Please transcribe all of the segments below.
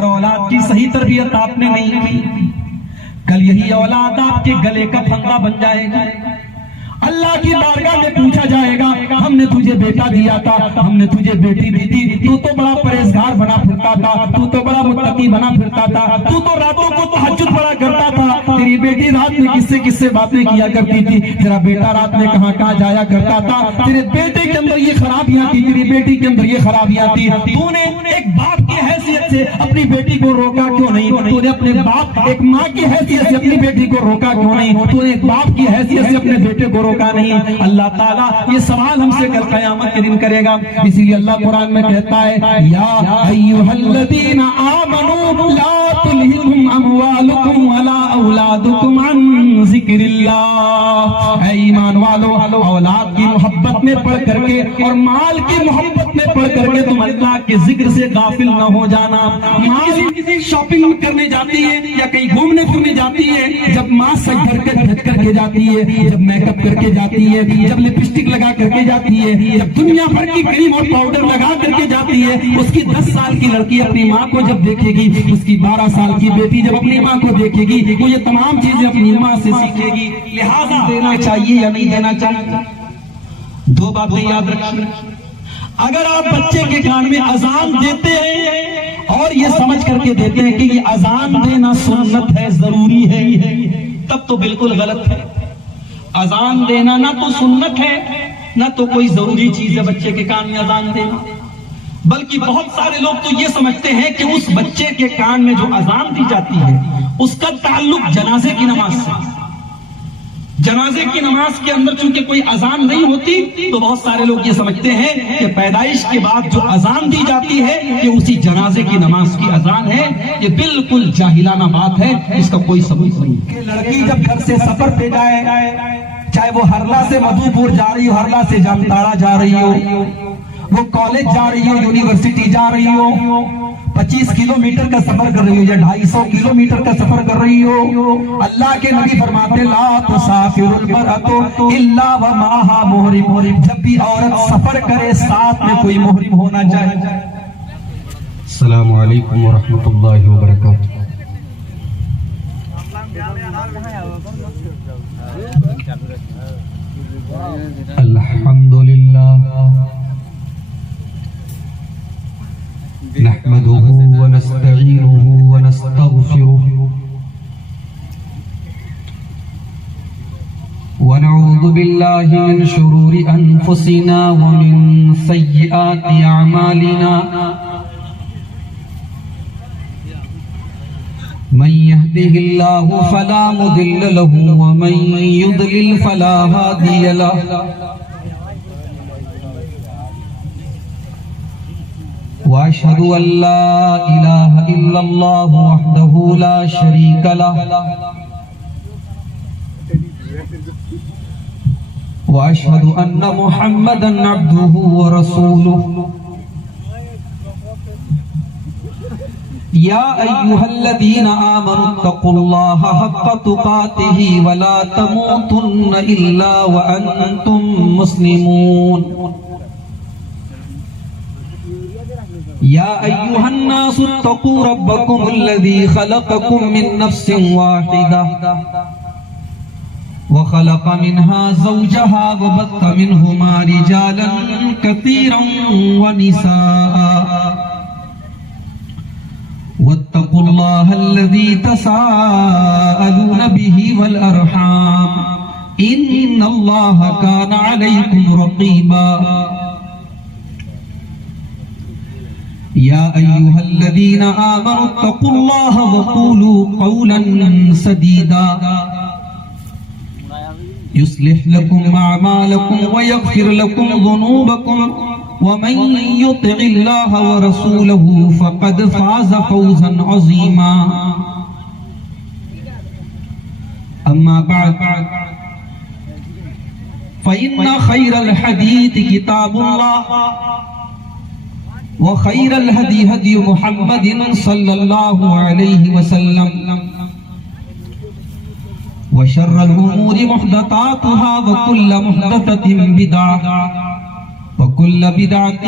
اگر اولاد کی صحیح تربیت آپ نے نہیں کی، کل یہی اولاد آپ کے گلے کا پھندا بن جائے گا. اللہ کی بارگاہ میں پوچھا جائے گا ہم نے تجھے بیٹا دیا تھا، ہم نے تجھے بیٹی دی تھی، تو بڑا پرہیزگار بنا پھرتا تھا، تو بڑا متقی بنا پھرتا تھا، تو راتوں کو تہجد پڑھا کرتا تھا، تیری بیٹی رات میں کس سے باتیں کیا کرتی تھی، تیرا بیٹا رات میں کہاں جایا کرتا تھا، تیرے بیٹے کے اندر یہ خرابیاں تھی، تیری بیٹی کے اندر یہ خرابیاں تھی. تو نے ایک باپ کی حیثیت سے اپنی بیٹی کو روکا کیوں نہیں؟ تو نے اپنے باپ ایک ماں کی حیثیت سے اپنی بیٹی کو روکا کیوں نہیں؟ تو نے ایک باپ کی حیثیت سے اپنے بیٹے کو روکا نہیں؟ اللہ تعالیٰ یہ سوال ہم سے کل قیامت کے دن کرے گا. اسی لیے اللہ قرآن میں کہتا ہے یا ایھا الذین آمنوا لا تلہکم اموالکم ولا اولادکم عن ذکر اللہ. اے ایمان والو، اولاد کی محبت میں پڑھ کر کے اور مال کی محبت میں پڑھ کر کے تم اللہ کے ذکر سے غافل نہ ہو جانا. ماں کسی شاپنگ کرنے جاتی ہے یا کہیں گھومنے پھرنے جاتی ہے، جب ماں سج دھج کر کے جاتی ہے، جب میک اپ کر کے جاتی ہے، جب لپسٹک لگا کر کے جاتی ہے، جب دنیا بھر کی کریم اور پاؤڈر لگا کر کے جاتی ہے، اس کی 10 سال کی لڑکی اپنی ماں کو جب دیکھے گی، اس کی 12 سال کی بیٹی جب اپنی ماں کو دیکھے گی، وہ یہ تمام چیزیں اپنی ماں سے سیکھے گی. لہذا دینا چاہیے یا نہیں دینا چاہیے؟ 2 باتیں یاد رکھیے. اگر آپ بچے کے کان میں اذان دیتے ہیں اور یہ سمجھ کر کے دیتے ہیں کہ یہ اذان دینا سنت ہے، ضروری ہے، تب تو بالکل غلط ہے. اذان دینا نہ تو سنت ہے نہ تو کوئی ضروری چیز ہے بچے کے کان میں اذان دینا، بلکہ بہت سارے لوگ تو یہ سمجھتے ہیں کہ اس بچے کے کان میں جو اذان دی جاتی ہے اس کا تعلق جنازے کی نماز سے. جنازے کی نماز کے اندر چونکہ کوئی اذان نہیں ہوتی تو بہت سارے لوگ یہ سمجھتے ہیں کہ پیدائش کے بعد جو اذان دی جاتی ہے یہ اسی جنازے کی نماز کی اذان ہے. یہ بالکل جاہلانہ بات ہے، اس کا کوئی ثبوت نہیں. کہ لڑکی جب گھر سے سفر پہ جائے، چاہے وہ ہرلا سے مدھو پور جا رہی ہو، ہرلا سے جامتاڑا جا رہی ہو، وہ کالج جا رہی ہو، یونیورسٹی جا رہی ہو، 25 کلومیٹر کا سفر کر رہی ہو یا 250 کلومیٹر کا سفر کر رہی ہو، اللہ کے نبی فرماتے لا تسافر المرأة الا ومعها محرم. جب بھی عورت سفر کرے ساتھ میں کوئی محرم ہونا چاہیے. السلام علیکم ورحمۃ اللہ وبرکاتہ. الحمدللہ نحمده ونستعینه ونستغفره ونعوذ بالله من شرور انفسنا ومن سیئات اعمالنا من يهده الله فلا مضل له ومن يضلل فلا هادي له وأشهد أن لا إله إلا الله وحده لا شريك له وأشهد أن محمدا عبده ورسوله. يا أيها الذين آمنوا اتقوا الله حق تقاته ولا تموتن إلا وأنتم مسلمون. يا أيها الناس اتقوا ربكم الذي خلقكم من نفس واحدة وخلق منها زوجها وبث منهما رجالا كثيرا ونساء واتقوا الله الذي تساءلون به والأرحام إن الله كان عليكم رقيبا. يا أيها الذين آمنوا اتقوا الله وقولوا قولا سديدا يصلح لكم أعمالكم ويغفر لكم ذنوبكم ومن يطع الله ورسوله فقد فاز فوزا عظيما. أما بعد فإن خير الحديث كتاب الله وخير الهدي هدي محمد صلى الله عليه وسلم وشر الأمور محدثاتها وكل محدثة بدعة وكل بدعة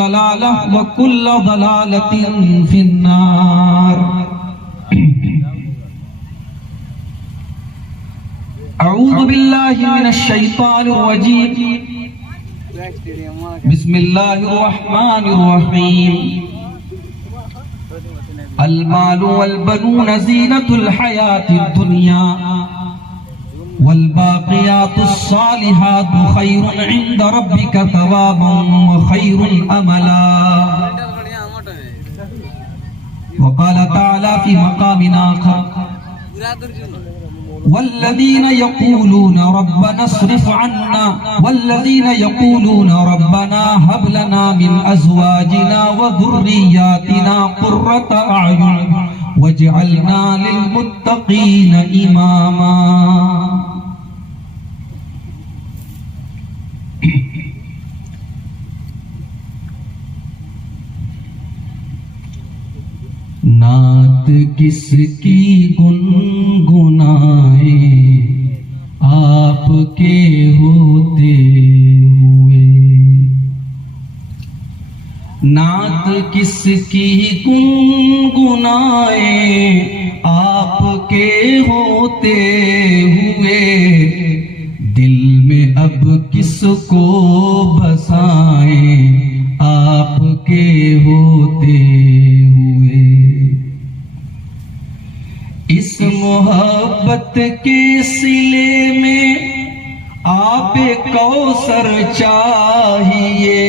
ضلالة وكل ضلالة في النار. باللہ من الشیطان الرجیم بسم اللہ الرحمن الرحیم المال والبنون زینۃ الحیاۃ الدنیا والباقیات الصالحات خیر عند ربک ثوابا وخیر املا. وقال تعالی فی مقام آخر والذین یقولون ربنا اصرف عنا والذین یقولون ربنا هب لنا من ازواجنا وذریاتنا قرۃ اعین واجعلنا للمتقین اماما. نعت کس کی گنگنائے آپ کے ہوتے ہوئے. نعت کس کی گنگنائے آپ کے ہوتے ہوئے. دل میں اب کس کو بسائیں آپ کے ہوتے ہوئے. اس محبت کے صلے میں آب کوثر چاہیے.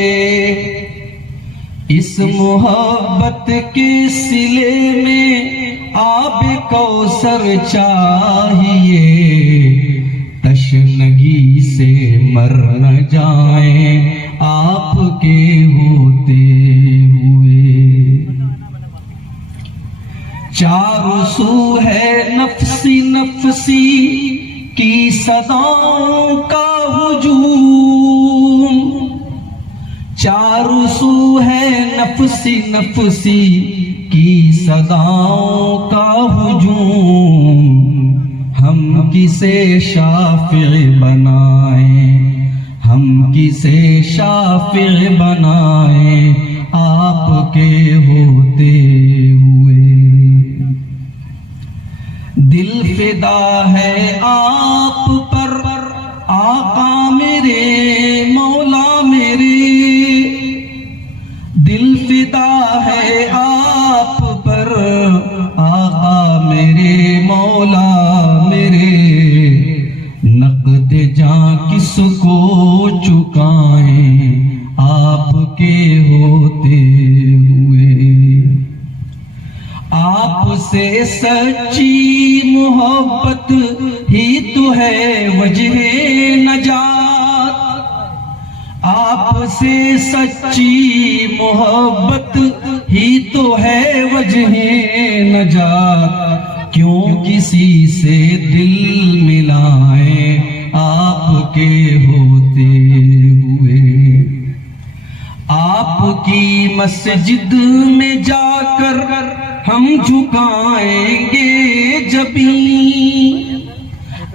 اس محبت کے صلے میں آب کوثر چاہیے. تشنگی سے مر نہ جائیں آپ کے ہوتے ہوئے. چاروں سو ہے نفسی نفسی کی صداؤں کا ہجوم. چاروں سو ہے نفسی نفسی کی صداؤں کا ہجوم. ہم کسے شافع بنائیں ہم کسے شافع بنائیں آپ کے ہوتے ہوئے. دل فدا ہے آپ پر آقا میرے مولا میرے. دل فدا ہے آپ پر آقا میرے مولا میرے. نقد جاں کس کو چکائیں آپ کے ہوتے ہوئے. آپ سے سچی محبت ہی تو ہے وجہ نجات. آپ سے سچی محبت ہی تو ہے وجہ نجات. کیوں کسی سے دل ملائیں آپ کے ہوتے ہوئے. آپ کی مسجد میں جا کر ہم جھکائیں گے جبیں.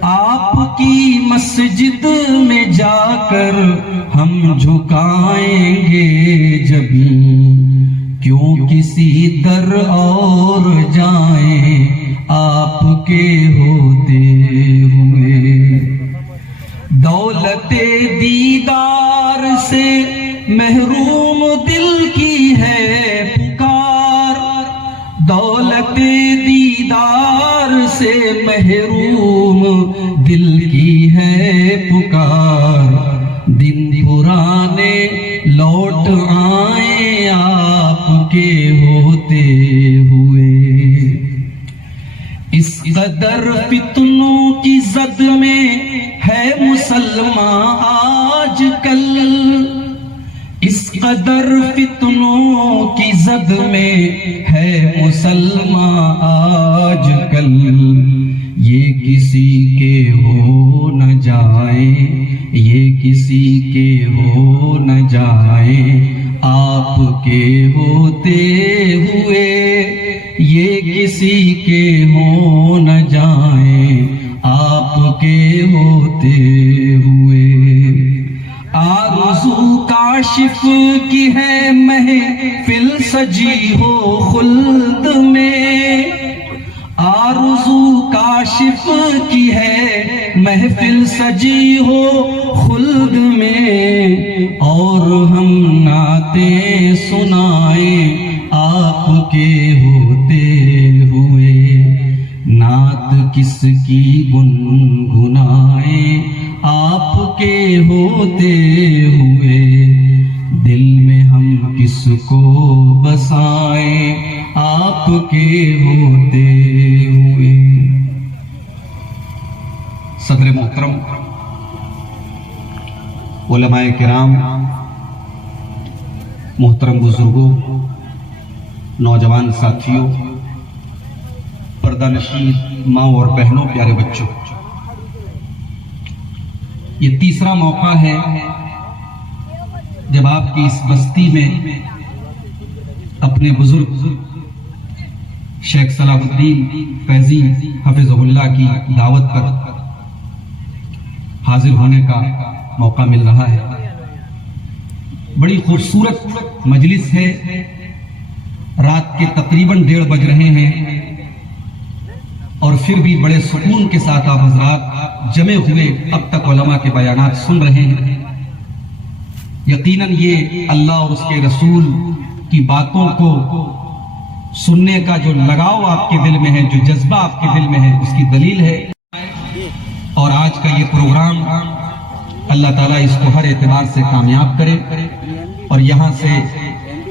آپ کی مسجد میں جا کر ہم جھکائیں گے جبیں. کیوں کسی در اور جائیں آپ کے ہوتے ہوئے. دولت دیدار سے محروم دل کی ہے پکار. دولت دیدار سے محروم دل کی ہے پکار. دن پرانے لوٹ آئیں آپ کے ہوتے ہوئے. اس قدر فتنوں کی زد میں ہے مسلمان آج کل. اس قدر فتنوں کی زد میں ہے مسلمان آج کل. یہ کسی کے ہو نہ جائیں یہ کسی کے ہو نہ جائیں آپ کے ہوتے ہوئے. یہ کسی کے ہو نہ جائیں آپ کے ہوتے ہوئے. آرزو کاشف کی ہے محفل سجی ہو خلد میں. آرزو کاشف کی ہے محفل سجی ہو خلد میں اور ہم نعتیں سنائیں آپ کے ہوتے ہوئے، نعت کس کی گنگنائیں آپ کے ہوتے ہوئے، دل میں ہم کس کو بسائیں آپ کے ہوتے ہوئے۔ صدر محترم، علماء کرام، محترم بزرگوں، نوجوان ساتھیوں، پردہ نشین ماں اور بہنوں، پیارے بچوں، یہ تیسرا موقع ہے جب آپ کی اس بستی میں اپنے بزرگ شیخ صلاح الدین فیضی حفظہ اللہ کی دعوت پر حاضر ہونے کا موقع مل رہا ہے۔ بڑی خوبصورت مجلس ہے، رات کے تقریباً 1:30 بج رہے ہیں اور پھر بھی بڑے سکون کے ساتھ آپ حضرات جمع ہوئے اب تک علماء کے بیانات سن رہے ہیں۔ یقیناً یہ اللہ اور اس کے رسول کی باتوں کو سننے کا جو لگاؤ آپ کے دل میں ہے، جو جذبہ آپ کے دل میں ہے، اس کی دلیل ہے۔ اور آج کا یہ پروگرام اللہ تعالیٰ اس کو ہر اعتبار سے کامیاب کرے اور یہاں سے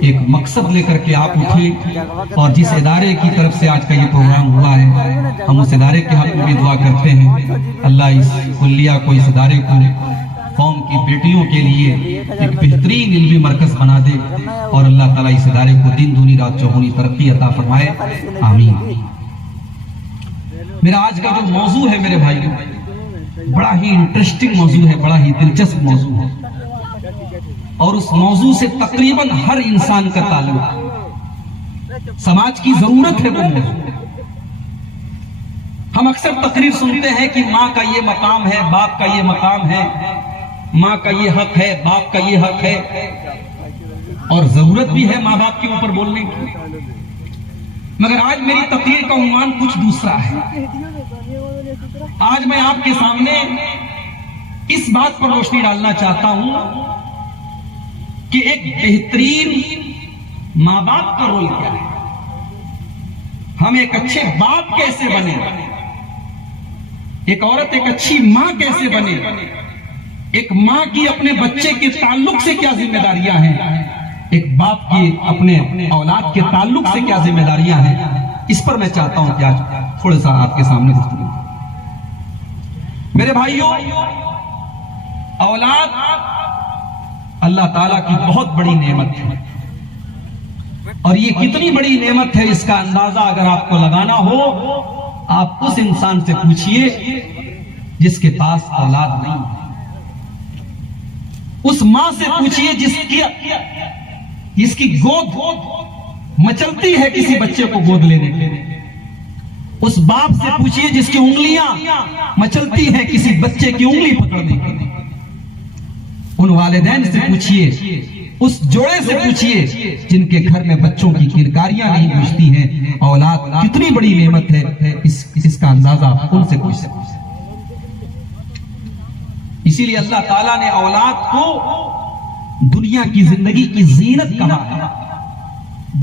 ایک مقصد لے کر کے آپ اٹھیں، اور جس ادارے کی طرف سے آج کا یہ پروگرام ہوا ہے ہم اس ادارے کے حق میں بھی دعا کرتے ہیں، اللہ اس کلیہ کو، اس ادارے کو قوم کی بیٹیوں کے لیے ایک بہترین علمی مرکز بنا دے، اور اللہ تعالیٰ اس ادارے کو دن دونی رات چوگنی ترقی عطا فرمائے، آمین۔ میرا آج کا جو موضوع ہے میرے بھائیوں، بڑا ہی انٹرسٹنگ موضوع ہے، بڑا ہی دلچسپ موضوع ہے، اور اس موضوع سے تقریباً ہر انسان کا تعلق، سماج کی ضرورت ہے وہ موضوع۔ ہم اکثر تقریر سنتے ہیں کہ ماں کا یہ مقام ہے، باپ کا یہ مقام ہے، ماں کا یہ حق ہے، باپ کا یہ حق ہے، اور ضرورت بھی ہے ماں باپ کے اوپر بولنے کی، مگر آج میری تقریر کا عنوان کچھ دوسرا ہے۔ آج میں آپ کے سامنے اس بات پر روشنی ڈالنا چاہتا ہوں کہ ایک بہترین ماں باپ کا رول کیا ہے، ہم ایک اچھے باپ کیسے بنے، ایک عورت ایک اچھی ماں کیسے بنے، ایک ماں کی اپنے بچے کے تعلق سے کیا ذمہ داریاں ہیں، ایک باپ کی اپنے اولاد کے تعلق سے کیا ذمہ داریاں ہیں، اس پر میں چاہتا ہوں کہ آج تھوڑا سا آپ کے سامنے گفتگو۔ میرے بھائیوں، اولاد اللہ تعالیٰ کی بہت بڑی نعمت ہے، اور یہ کتنی بڑی نعمت ہے اس کا اندازہ اگر آپ کو لگانا ہو، آپ اس انسان سے پوچھئے جس کے پاس اولاد نہیں ہے، اس ماں سے پوچھئے جس کی گود مچلتی ہے کسی بچے کو گود لینے کے لیے، اس باپ سے پوچھئے جس کی انگلیاں مچلتی ہے کسی بچے کی انگلی پکڑنے کے لیے، ان والدین سے پوچھئے، اس جوڑے سے پوچھئے جن کے گھر میں بچوں کی کرکاریاں نہیں گونجتی ہیں۔ اولاد کتنی بڑی نعمت ہے، اس کا اندازہ آپ ان سے پوچھ سکتے ہیں۔ اسی لیے اللہ تعالیٰ نے اولاد کو دنیا کی زندگی کی زینت کہا ہے۔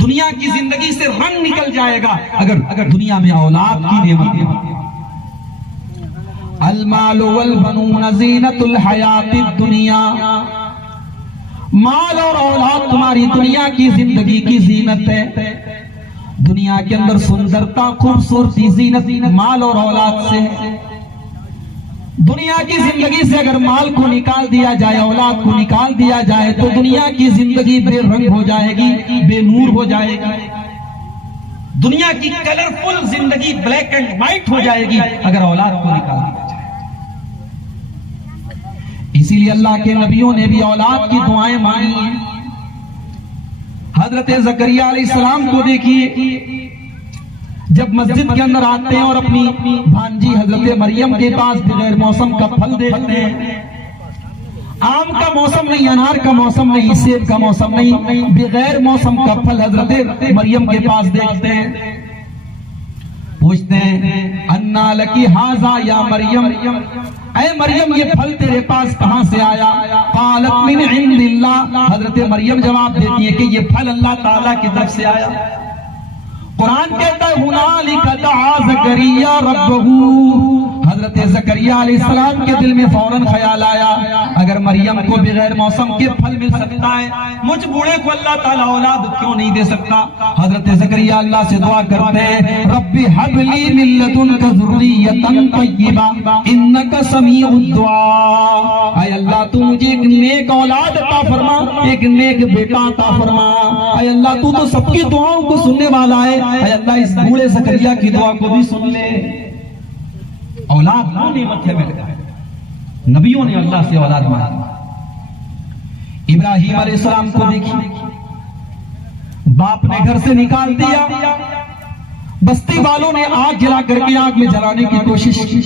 دنیا کی زندگی سے رنگ نکل جائے گا اگر دنیا میں اولاد کی نعمت ہے۔ المال والبنون زینت الحیات الدنیا، مال اور اولاد تمہاری دنیا کی زندگی کی زینت ہے۔ دنیا کے اندر سندرتا، خوبصورتی، زینت مال اور اولاد سے۔ دنیا کی زندگی سے اگر مال کو نکال دیا جائے، اولاد کو نکال دیا جائے، تو دنیا کی زندگی بے رنگ ہو جائے گی، بے نور ہو جائے گی۔ دنیا کی کلرفل زندگی بلیک اینڈ وائٹ ہو جائے گی اگر اولاد کو نکال دیا جائے۔ اسی لیے اللہ کے نبیوں نے بھی اولاد کی دعائیں مانگی ہیں۔ حضرت زکریہ علیہ السلام کو دیکھیے، جب مسجد کے اندر آتے ہیں اور اپنی بھانجی حضرت مریم کے پاس بغیر موسم کا پھل دیکھتے ہیں، آم کا موسم نہیں، انار کا موسم نہیں، سیب کا موسم نہیں، بغیر موسم کا پھل حضرت مریم کے پاس دیکھتے ہیں، پوچھتے ہیں ان انا لکی ھذا یا مریم، اے مریم یہ پھل تیرے پاس کہاں سے آیا؟ قالت من عند اللہ، حضرت مریم جواب دیتی ہے کہ یہ پھل اللہ تعالیٰ کی طرف سے آیا۔ قرآن کہتا ہے ہنالک دعا زکریا ربہ، حضرت زکریہ علیہ السلام کے دل میں فوراً خیال آیا اگر مریم کو بغیر موسم کے پھل مل سکتا ہے، مجھ بوڑھے کو اللہ تعالیٰ اولاد کیوں نہیں دے سکتا؟ حضرت زکریہ اللہ سے دعا کرتے ہیں رب ہب لی من لدنک ذریۃ طیبہ انک سمیع الدعاء، اے اللہ تو مجھے ایک نیک اولاد عطا فرما، ایک نیک بیٹا عطا فرما، اے اللہ تو سب کی دعاؤں کو سننے والا ہے، اے اللہ اس بوڑھے زکریا کی دعا کو بھی سن لے۔ اولاد وہ نعمت ہے میرے، نبیوں نے اللہ سے اولاد مانگی۔ ابراہیم علیہ السلام کو دیکھیے، باپ نے گھر سے نکال دیا، بستی والوں نے آگ جلا کر کے آگ میں جلانے کی کوشش کی۔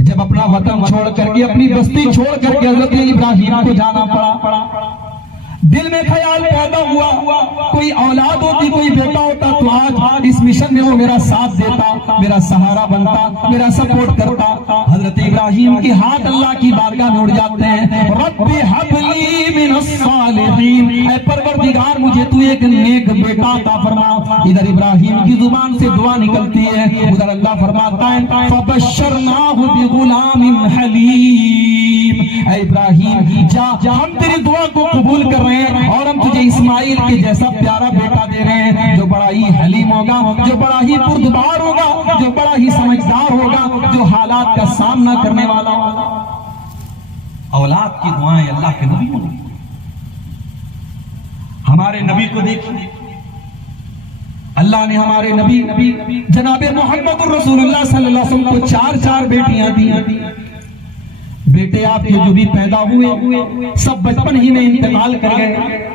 جب اپنا وطن چھوڑ کر کے، اپنی بستی چھوڑ کر کے حضرت ابراہیم کو جانا پڑا، دل میں خیال پیدا ہوا کوئی اولاد ہوتی، کوئی بیٹا ہوتا تو آج اس مشن میں وہ میرا ساتھ دیتا، میرا سہارا بنتا، میرا سپورٹ کرتا۔ حضرت ابراہیم کے ہاتھ اللہ کی بارگاہ میں اڑ جاتے ہیں، رب ہب لی من الصالحین، اے پروردگار مجھے تو ایک نیک بیٹا عطا فرما۔ ادھر ابراہیم کی زبان سے دعا نکلتی ہے، ادھر اللہ فرماتا ہے فبشرناہ بغلام حلیم، اے ابراہیم جا، ہم تیری دعا کو قبول کر رہے ہیں اور ہم تجھے اسماعیل کے جیسا پیارا بیٹا دے رہے ہیں، جو بڑا ہی حلیم ہوگا، جو بڑا ہی پردبار ہوگا، جو بڑا ہی سمجھدار ہوگا، جو حالات کا سامنا کرنے والا ہوگا۔ اولاد کی دعائیں اللہ کے نبی نے، ہمارے نبی کو دیکھیں، اللہ نے ہمارے نبی جناب محمد رسول اللہ صلی اللہ علیہ وسلم کو چار بیٹیاں دی۔ بیٹے آپ کے جو بھی پیدا ہوئے سب بچپن ہی میں انتقال کر گئے۔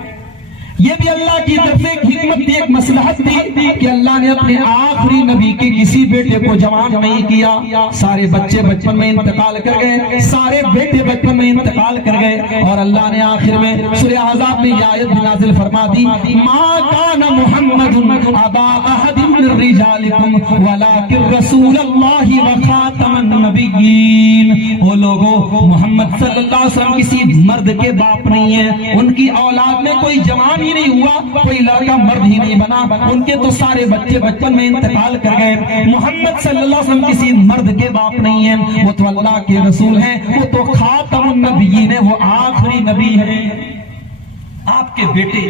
یہ بھی اللہ کی طرف سے ایک حکمت تھی، ایک مصلحت تھی کہ اللہ نے اپنے آخری نبی کے کسی بیٹے کو جوان نہیں کیا، سارے بچے بچپن میں انتقال کر گئے، سارے بیٹے بچپن میں انتقال کر گئے، اور اللہ نے آخر میں سورہ احزاب میں یہ آیت نازل فرما دی ما کان محمد ابا احد من رجالکم ولکن رسول اللہ وخاتم النبیین۔ وہ لوگوں، محمد صلی اللہ علیہ وسلم کسی مرد کے باپ نہیں ہیں، ان کی اولاد میں کوئی جوان ہی نہیں ہوا، کوئی لڑکا مرد ہی نہیں بنا، ان کے تو سارے بچے بچپن میں انتقال کر گئے۔ محمد صلی اللہ علیہ وسلم کسی مرد کے باپ نہیں ہیں، وہ تو اللہ کے رسول ہیں، وہ تو خاتم النبیین ہیں، وہ آخری نبی ہیں۔ آپ کے بیٹے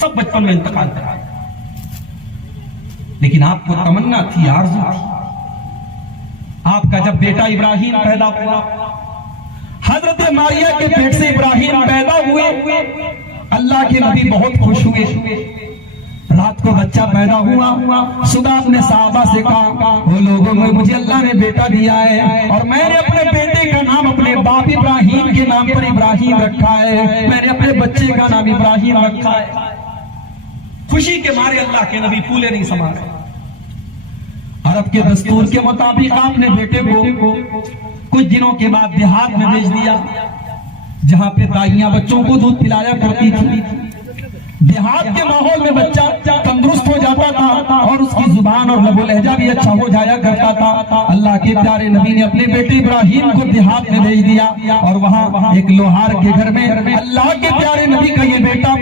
سب بچپن میں انتقال کر گئے، لیکن آپ کو تمنا تھی، آرزو تھی۔ آپ کا جب بیٹا ابراہیم پیدا ہوا، حضرت ماریہ کے پیٹ سے ابراہیم پیدا ہوئے، اللہ کے نبی بہت خوش ہوئے۔ رات کو بچہ پیدا ہوا، صبح اپنے صحابہ سے کہا وہ لوگوں میں مجھے اللہ نے بیٹا دیا ہے اور میں نے اپنے بیٹے کا نام اپنے باپ ابراہیم کے نام پر ابراہیم رکھا ہے، میں نے اپنے بچے کا نام ابراہیم رکھا ہے۔ خوشی کے مارے اللہ کے نبی پھولے نہیں سما رہے۔ عرب کے دستور کے مطابق آپ نے بیٹے کو کچھ دنوں کے بعد دیہات میں بھیج دیا، جہاں پہ دائیاں بچوں کو دودھ پلایا کرتی تھی۔ دیہات کے ماحول میں بچہ تندرست ہو جاتا تھا اور اس کی زبان اور لب و لہجہ بھی اچھا ہو جایا کرتا تھا۔ اللہ کے پیارے نبی نے اپنے بیٹے ابراہیم کو دیہات میں بھیج دیا، اور وہاں ایک لوہار کے گھر میں اللہ کے پیارے نبی کا یہ بیٹا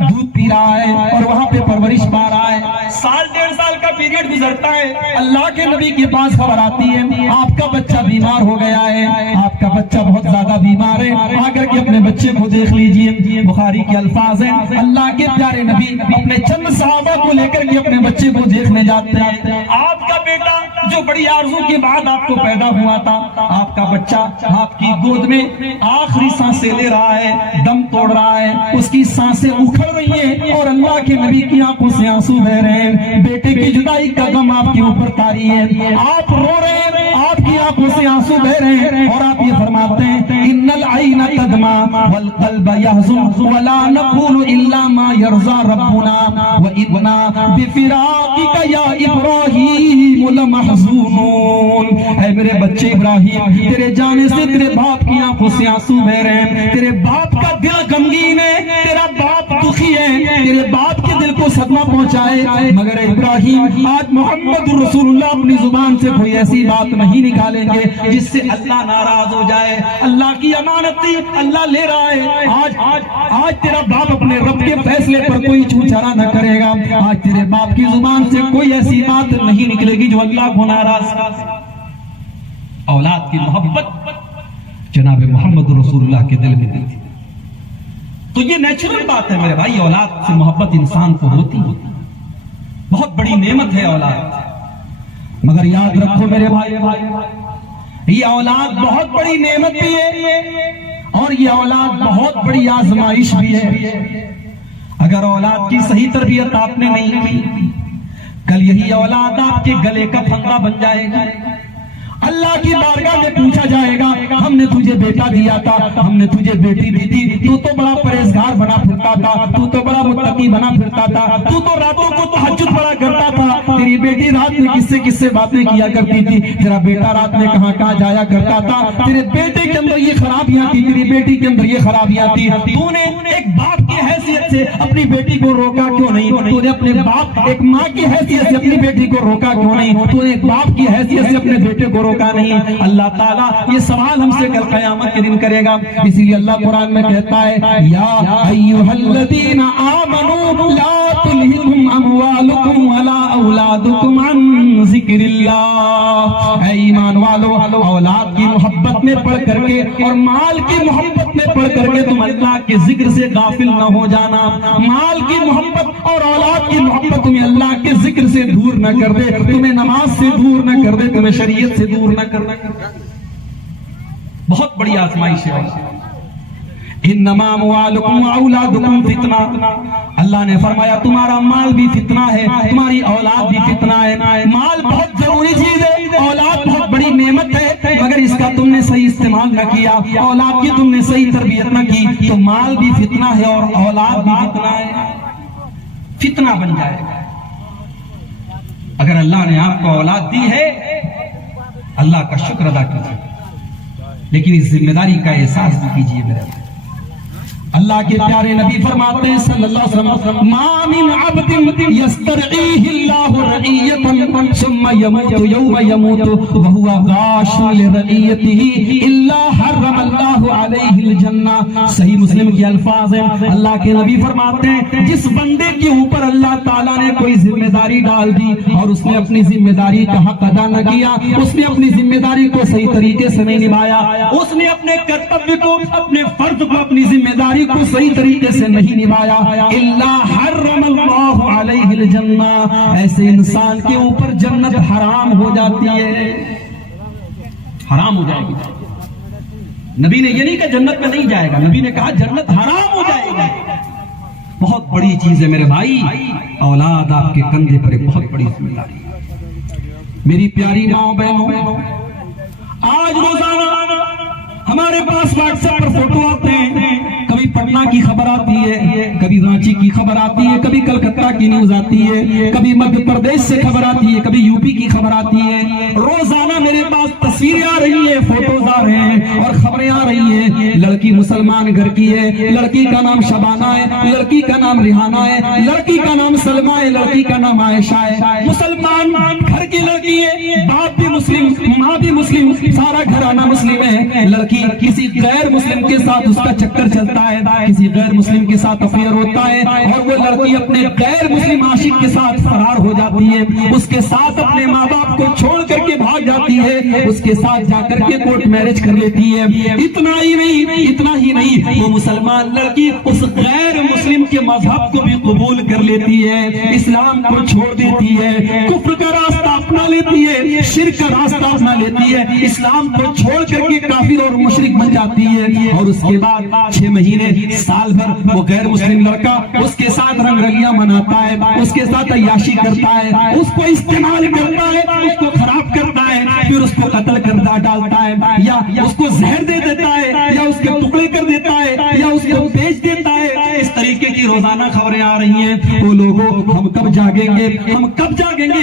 دودھ پی رہا ہے اور وہاں پہ پرورش پا رہا ہے۔ سال ڈیڑھ سال کا پیریڈ گزرتا ہے، اللہ کے نبی کے پاس خبر آتی ہے آپ کا بچہ بیمار ہو گیا ہے، آپ کا بچہ بہت زیادہ بیمار ہے، آ کر کے اپنے بچے کو دیکھ لیجئے۔ بخاری کے الفاظ ہیں، اللہ کے پیارے نبی اپنے چند صحابہ کو لے کر کے اپنے بچے کو دیکھنے جاتے ہیں۔ آپ کا بیٹا جو بڑی آرزو کے بعد آپ کو پیدا ہوا تھا، آپ کا بچہ آپ کی گود میں آخری سانسیں لے رہا ہے، دم توڑ رہا ہے، اس کی سانسیں اکھڑ رہی ہیں اور اللہ کے نبی کی آنکھوں سے آنسو بہ رہے ہیں۔ بیٹے کی جدائی کا غم آپ کے اوپر طاری ہے، آپ رو رہے ہیں، آپ کی آنکھوں سے آنسو بہ رہے ہیں، اور آپ یہ فرماتے ہیں ان العین تدمع والقلب يحزن ولا نقول الا ما يرضى ربنا وانا بفراقك يا ابراہیم لمحزونون۔ اے میرے بچے ابراہیم، تیرے جانے سے تیرے باپ کی آنکھوں سے آنسو بہ رہے ہیں، تیرے باپ کا دل غمگین ہے، تیرا باپ دکھی ہے, تیرے باپ کے دل کو صدمہ پہنچائے, مگر ابراہیم آج محمد رسول اللہ اپنی زبان سے کوئی ایسی بات نہیں نکالیں گے جس سے اللہ ناراض ہو جائے. اللہ کی امانت تھی, اللہ لے رہا ہے. آج تیرا باپ اپنے رب کے فیصلے پر کوئی چھوچھارا نہ کرے گا. آج تیرے باپ کی زبان سے کوئی ایسی بات نہیں نکلے گی جو اللہ کو ناراض کرے. اولاد کی محبت جناب محمد رسول اللہ کے دل میں تھی. تو یہ نیچرل بات ہے میرے بھائی, اولاد سے محبت انسان کو ہوتی ہے, بہت بڑی نعمت ہے اولاد. مگر یاد رکھو میرے بھائی, یہ اولاد بہت بڑی نعمت بھی ہے اور یہ اولاد بہت بڑی آزمائش بھی ہے. اگر اولاد کی صحیح تربیت آپ نے نہیں کی, کل یہی اولاد آپ کے گلے کا پھندا بن جائے گا. اللہ کی بارگاہ میں پوچھا جائے گا, ہم نے تجھے بیٹا دیا تھا, ہم نے تجھے بیٹی دی تھی, تو تو بڑا پرہیزگار بنا پھرتا تھا, تو تو بڑا متقی بنا پھرتا تھا, تو تو راتوں کو تہجد پڑھا کرتا تھا, تیری بیٹی رات میں کس سے باتیں کیا کرتی تھی, تیرا بیٹا رات میں کہاں جایا کرتا تھا, تیرے بیٹے کے اندر یہ خرابیاں تھی, تیری بیٹی کے اندر یہ خرابیاں تھی. تو نے ایک باپ کی حیثیت سے اپنی بیٹی کو روکا کیوں نہیں؟ تو نے اپنے باپ, ایک ماں کی حیثیت سے اپنی بیٹی کو روکا کیوں نہیں؟ تو نے ایک باپ کی حیثیت سے اپنے بیٹے کو روکا نہیں. اللہ تعالیٰ یہ سوال ہم سے کل قیامت کے دن کرے گا. اسی لیے اللہ قرآن میں کہتا ہے, یا ایھا الذین آمنوا لا تلہکم اموالکم ولا اولادکم عن ذکر اللہ. اے ایمان والو, اولاد کی محبت میں پڑھ کر کے اور مال کی محبت میں پڑھ کر کے تم اللہ کے ذکر سے غافل نہ ہو جانا. مال کی محبت اور اولاد کی محبت تمہیں اللہ کے ذکر سے دور نہ کر دے, تمہیں نماز سے دور نہ کر دے, تمہیں شریعت سے دور نہ کر دے. بہت بڑی آزمائش ہے. انما اموالکم واولادکم فتنہ, اللہ نے فرمایا تمہارا مال بھی فتنہ ہے, تمہاری اولاد بھی فتنہ ہے. مال بہت ضروری چیز ہے, اولاد بہت بڑی نعمت ہے, مگر اس کا تم نے صحیح استعمال نہ کیا, اولاد کی تم نے صحیح تربیت نہ کی, تو مال بھی فتنہ ہے اور اولاد بھی فتنہ ہے, فتنہ بن جائے گا. اگر اللہ نے آپ کو اولاد دی ہے, اللہ کا شکر ادا کیجیے, لیکن اس ذمہ داری کا احساس بھی کیجیے میرے بھائی. اللہ کے پیارے نبی فرماتے ہیں صلی اللہ علیہ وسلم, ما من عبد یسترعیہ اللہ رعیتا ثم یموت یوم یموت وہو غاش لرعیتہ الا حرم اللہ علیہ الجنہ. صحیح مسلم کے الفاظ ہیں. اللہ کے نبی فرماتے ہیں, جس بندے کے اوپر اللہ تعالیٰ نے کوئی ذمہ داری ڈال دی اور اس نے اپنی ذمہ داری کا حق ادا نہ کیا, اس نے اپنی ذمہ داری کو صحیح طریقے سے نہیں نبھایا, اس نے اپنے کرتویہ کو, اپنے فرض کو, اپنی ذمہ داری کو صحیح طریقے سے نہیں نبھایا, الا حرم اللہ علیہ الجنہ, ایسے انسان کے اوپر جنت حرام ہو جاتی ہے, حرام ہو جائے گی. نبی نے یہ نہیں کہ جنت میں نہیں جائے گا, نبی نے کہا جنت حرام ہو جائے گی. بہت بڑی چیز ہے میرے بھائی, اولاد آپ کے کندھے پر ایک بہت بڑی ذمہ داری ہے. میری پیاری ماں بہنوں, آج روزانہ ہمارے پاس واٹس ایپ پر فوٹو آتے ہیں, کبھی پٹنہ کی خبر آتی ہے, کبھی رانچی کی خبر آتی ہے, کبھی کلکتہ کی نیوز آتی ہے, کبھی مدھیہ پردیش سے خبر آتی ہے, کبھی یو پی کی خبر آتی ہے. روزانہ میرے پاس تصویریں آ رہی ہیں, فوٹوز آ رہے ہیں اور خبریں آ رہی ہیں. لڑکی مسلمان گھر کی ہے, لڑکی کا نام شبانہ ہے, لڑکی کا نام ریحانہ ہے, لڑکی کا نام سلمہ ہے, لڑکی کا نام عائشہ ہے. مسلمان گھر کی لڑکی ہے, باپ بھی مسلم, ماں بھی مسلم, سارا گھرانہ مسلم ہے. لڑکی کسی غیر مسلم کے ساتھ اس کا چکر چلتا ہے, کسی غیر مسلم کے ساتھ افیئر ہوتا ہے, اور وہ لڑکی اپنے غیر مسلم عاشق کے ساتھ فرار ہو جاتی ہے, اس کے ساتھ اپنے ماں باپ کو چھوڑ کر کے بھاگ جاتی ہے, اس کے ساتھ جا کر کے کورٹ میرج کر لیتی ہے. اتنا ہی نہیں, وہ مسلمان لڑکی اس غیر مسلم کے مذہب کو بھی قبول کر لیتی ہے, اسلام کو چھوڑ دیتی ہے, کفر کا راستہ اپنا لیتی ہے, شرک کا راستہ اپنا لیتی ہے, اسلام کو چھوڑ کر کے کافر اور مشرک بن جاتی ہے. اور اس کے بعد 6 مہینے, سال بھر وہ غیر مسلم لڑکا اس کے ساتھ رنگ رلیاں مناتا ہے, اس کے ساتھ عیاشی کرتا ہے, اس کو استعمال کرتا ہے, اس کو خراب کرتا ہے, پھر اس کو قتل کر ڈالتا ہے, یا اس کو زہر دے دیتا ہے, یا اس کے ٹکڑے کر دیتا ہے, یا اس کو بیچ دیتا ہے. اس طریقے کی روزانہ خبریں آ رہی ہیں. وہ لوگوں, ہم کب جاگیں گے, ہم کب جاگیں گے,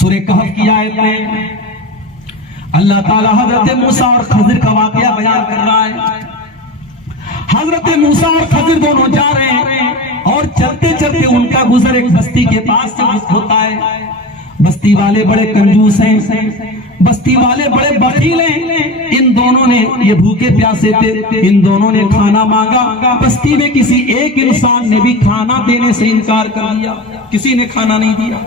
سورہ کہف کی آیت میں اللہ تعالیٰ حضرت موسیٰ اور خضر کا واقعہ بیان کر رہا ہے. حضرت موسیٰ اور خضر دونوں جا رہے ہیں اور چلتے چلتے ان کا گزر ایک بستی کے پاس سے ہوتا ہے. بستی والے بڑے کنجوس ہیں, بستی والے بڑے بخیل ہیں. ان دونوں نے, یہ بھوکے پیاسے تھے, ان دونوں نے کھانا مانگا. بستی میں کسی ایک انسان نے بھی کھانا دینے سے انکار کر دیا, کسی نے کھانا نہیں دیا.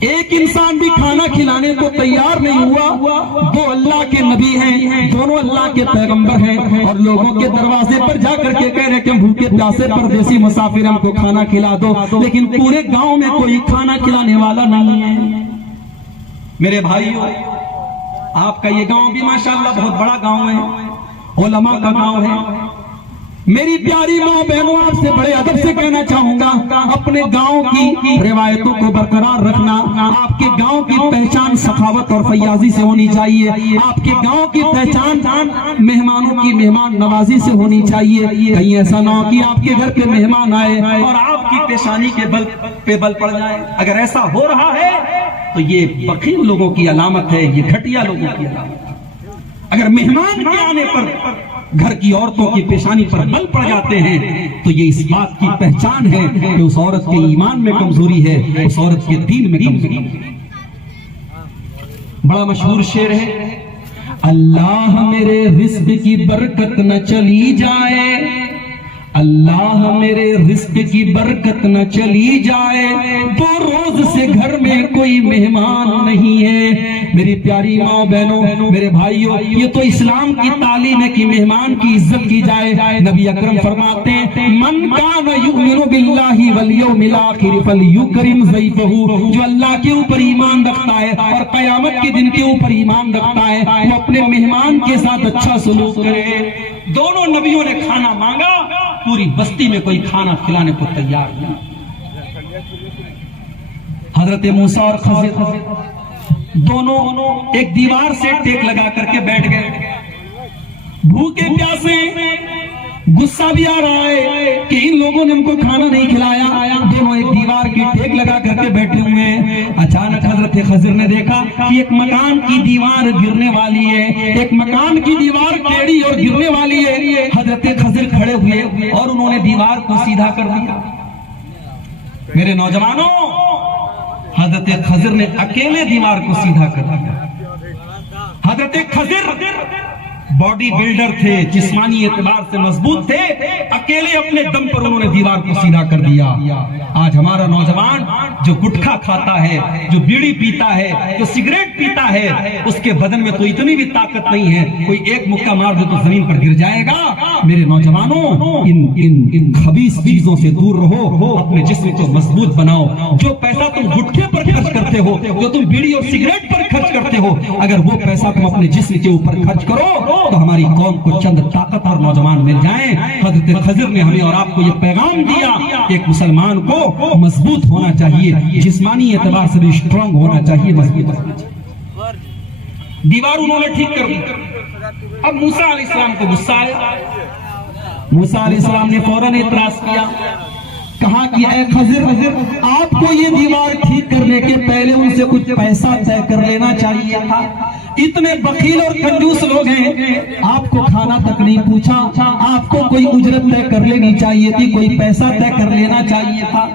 ایک انسان بھی کھانا کھلانے کو تیار نہیں ہوا. دو اللہ کے نبی ہیں, دونوں اللہ کے پیغمبر ہیں, اور لوگوں کے دروازے پر جا کر کے کہہ رہے کہ ہم بھوکے پیاسے پردیسی مسافر, ہم کو کھانا کھلا دو. لیکن پورے گاؤں میں کوئی کھانا کھلانے والا نہیں ہے. میرے بھائیو, آپ کا یہ گاؤں بھی ماشاءاللہ بہت بڑا گاؤں ہے, علماء کا گاؤں ہے. میری پیاری ماں بہنوں, آپ سے بڑے ادب سے کہنا چاہوں گا, اپنے گاؤں کی روایتوں کو برقرار رکھنا. آپ کے گاؤں کی پہچان سخاوت اور فیاضی سے ہونی چاہیے. آپ کے گاؤں کی پہچان مہمانوں کی مہمان نوازی سے ہونی چاہیے. کہیں ایسا نہ ہو کہ آپ کے گھر پہ مہمان آئے اور آپ کی پیشانی کے بل پہ بل پڑ جائے. اگر ایسا ہو رہا ہے تو یہ بخیل لوگوں کی علامت ہے, یہ گھٹیا لوگوں کی علامت ہے. اگر مہمان کے آنے پر گھر کی عورتوں کی پیشانی پر بل پڑ جاتے ہیں تو یہ اس بات کی پہچان ہے کہ اس عورت کے ایمان میں کمزوری ہے, اس عورت کے دین میں کمزوری ہے. بڑا مشہور شعر ہے, اللہ میرے رزق کی برکت نہ چلی جائے, اللہ میرے رزق کی برکت نہ چلی جائے, 2 روز سے گھر میں کوئی مہمان نہیں ہے. میری پیاری ماں بہنوں, میرے بھائیوں, یہ تو اسلام کی تعلیم ہے کہ مہمان کی عزت کی جائے. نبی اکرم فرماتے ہیں, من کان یؤمن باللہ والیوم الاخر فلیکرم ضیفہ, جو اللہ کے اوپر ایمان رکھتا ہے اور قیامت کے دن کے اوپر ایمان رکھتا ہے, وہ اپنے مہمان کے ساتھ اچھا سلوک کرے. دونوں نبیوں نے کھانا مانگا, پوری بستی میں کوئی کھانا کھلانے کو تیار نہیں. حضرت موسیٰ اور خضر دونوں ایک دیوار سے ٹیک لگا کر کے بیٹھ گئے. بھوکے پیاسے, غصہ بھی آ رہا ہے کہ ان لوگوں نے ہم کو کھانا نہیں کھلایا. دونوں ایک دیوار کی ٹیک لگا کر کے بیٹھے ہوئے ہیں. اچانک حضرت خضر نے دیکھا کہ ایک مکان کی دیوار گرنے والی ہے, ایک مکان کی دیوار ٹیڑھی اور گرنے والی ہے. حضرت خضر کھڑے ہوئے اور انہوں نے دیوار کو سیدھا کر دیا. میرے نوجوانوں, حضرت خضر نے اکیلے دیوار کو سیدھا کر دیا. حضرت خضر باڈی بلڈر تھے, جسمانی اعتبار سے مضبوط تھے, اکیلے اپنے دم پر انہوں نے دیوار کو سیدھا کر دیا. آج ہمارا نوجوان جو گٹکھا کھاتا ہے, جو بیڑی پیتا ہے, جو سگریٹ پیتا ہے, اس کے بدن میں تو اتنی بھی طاقت نہیں ہے, کوئی ایک مکہ مار دے تو زمین پر گر جائے گا. میرے نوجوانوں, ان خبیث چیزوں سے دور رہو, اپنے جسم کو مضبوط بناؤ. جو پیسہ تم گٹکے پر خرچ کرتے ہو, جو تم بیڑی اور سگریٹ پر خرچ کرتے ہو, اگر وہ پیسہ تم اپنے جسم کے اوپر خرچ کرو تو ہماری قوم کو چند طاقت اور نوجوان مل جائیں. حضرت خضر نے ہمیں اور آپ کو یہ پیغام دیا کہ ایک مسلمان کو مضبوط ہونا چاہیے, جسمانی اعتبار سے بھی اسٹرانگ ہونا چاہیے, مضبوط ہونا چاہیے. دیوار انہوں نے ٹھیک کر دی. اب موسیٰ علیہ السلام کو غصہ آیا. موسیٰ علیہ السلام نے فوراً اعتراض کیا, کہا کہ اے خضر, آپ کو یہ دیوار ٹھیک کرنے کے پہلے ان سے کچھ پیسہ طے کر لینا چاہیے تھا. اتنے بخیل اور کنجوس لوگ ہیں, آپ کو کھانا تک نہیں پوچھا, آپ کو کوئی اجرت طے کر لینی چاہیے تھی, کوئی پیسہ طے کر لینا چاہیے تھا.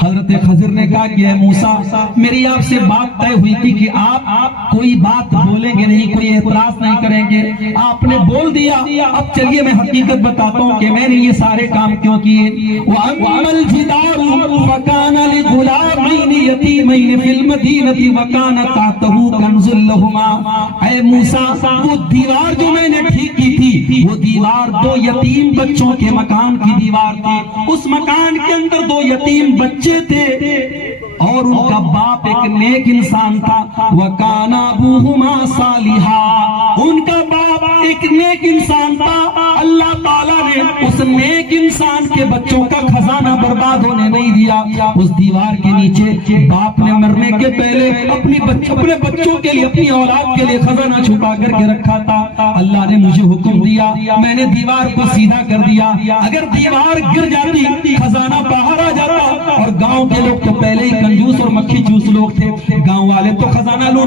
حضرت خضر نے کہا کہ اے موسیٰ, میری آپ سے بات طے ہوئی تھی کہ آپ کوئی بات بولیں گے نہیں, کوئی اعتراض نہیں کریں گے. آپ نے بول دیا. اب چلیے میں حقیقت بتاتا ہوں کہ میں نے یہ سارے کام کیوں کیے. وَأَمَّا الْجِدَارُ فَكَانَ لِغُلَامَيْنِ يَتِيمَيْنِ فِي الْمَدِينَةِ وَكَانَ تَحْتَهُ كَنْزٌ لَهُمَا. اے موسیٰ, وہ دیوار جو میں نے ٹھیک کی تھی, وہ دیوار 2 یتیم بچوں کے مکان کی دیوار تھی. اس مکان کے اندر 2 یتیم بچے تھے اور ان کا باپ ایک نیک انسان تھا. وَكَانَ أَبُوهُمَا صَالِحًا, ان کا باپ ایک نیک انسان تھا. اللہ تعالیٰ نے اس نیک انسان کے بچوں کا خزانہ برباد ہونے نہیں دیا. اس دیوار کے نیچے باپ نے مرنے کے پہلے اپنے بچوں کے لیے, اپنی اولاد کے لیے خزانہ چھپا کر کے رکھا تھا. اللہ نے مجھے حکم دیا, میں نے دیوار کو سیدھا کر دیا. اگر دیوار گر جاتی, خزانہ باہر آ جاتا, اور گاؤں کے لوگ تو پہلے ہی کنجوس اور مکھی چوس لوگ تھے, گاؤں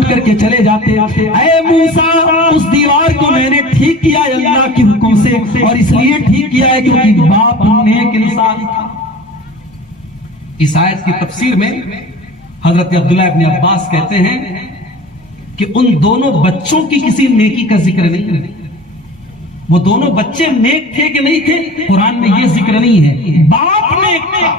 اٹھ کر کے چلے جاتے، اے موسیٰ اس دیوار کو میں نے ٹھیک کیا ہے اللہ کے حکم سے، اور اس لیے ٹھیک کیا ہے کیونکہ باپ نیک انسان تھا۔ اس آیت کی تفسیر میں حضرت عبداللہ ابن عباس کہتے ہیں کہ ان دونوں بچوں کی کسی نیکی کا ذکر نہیں ہے۔ وہ دونوں بچے نیک تھے کہ نہیں تھے، قرآن میں یہ ذکر نہیں ہے۔ باپ نیک تھا،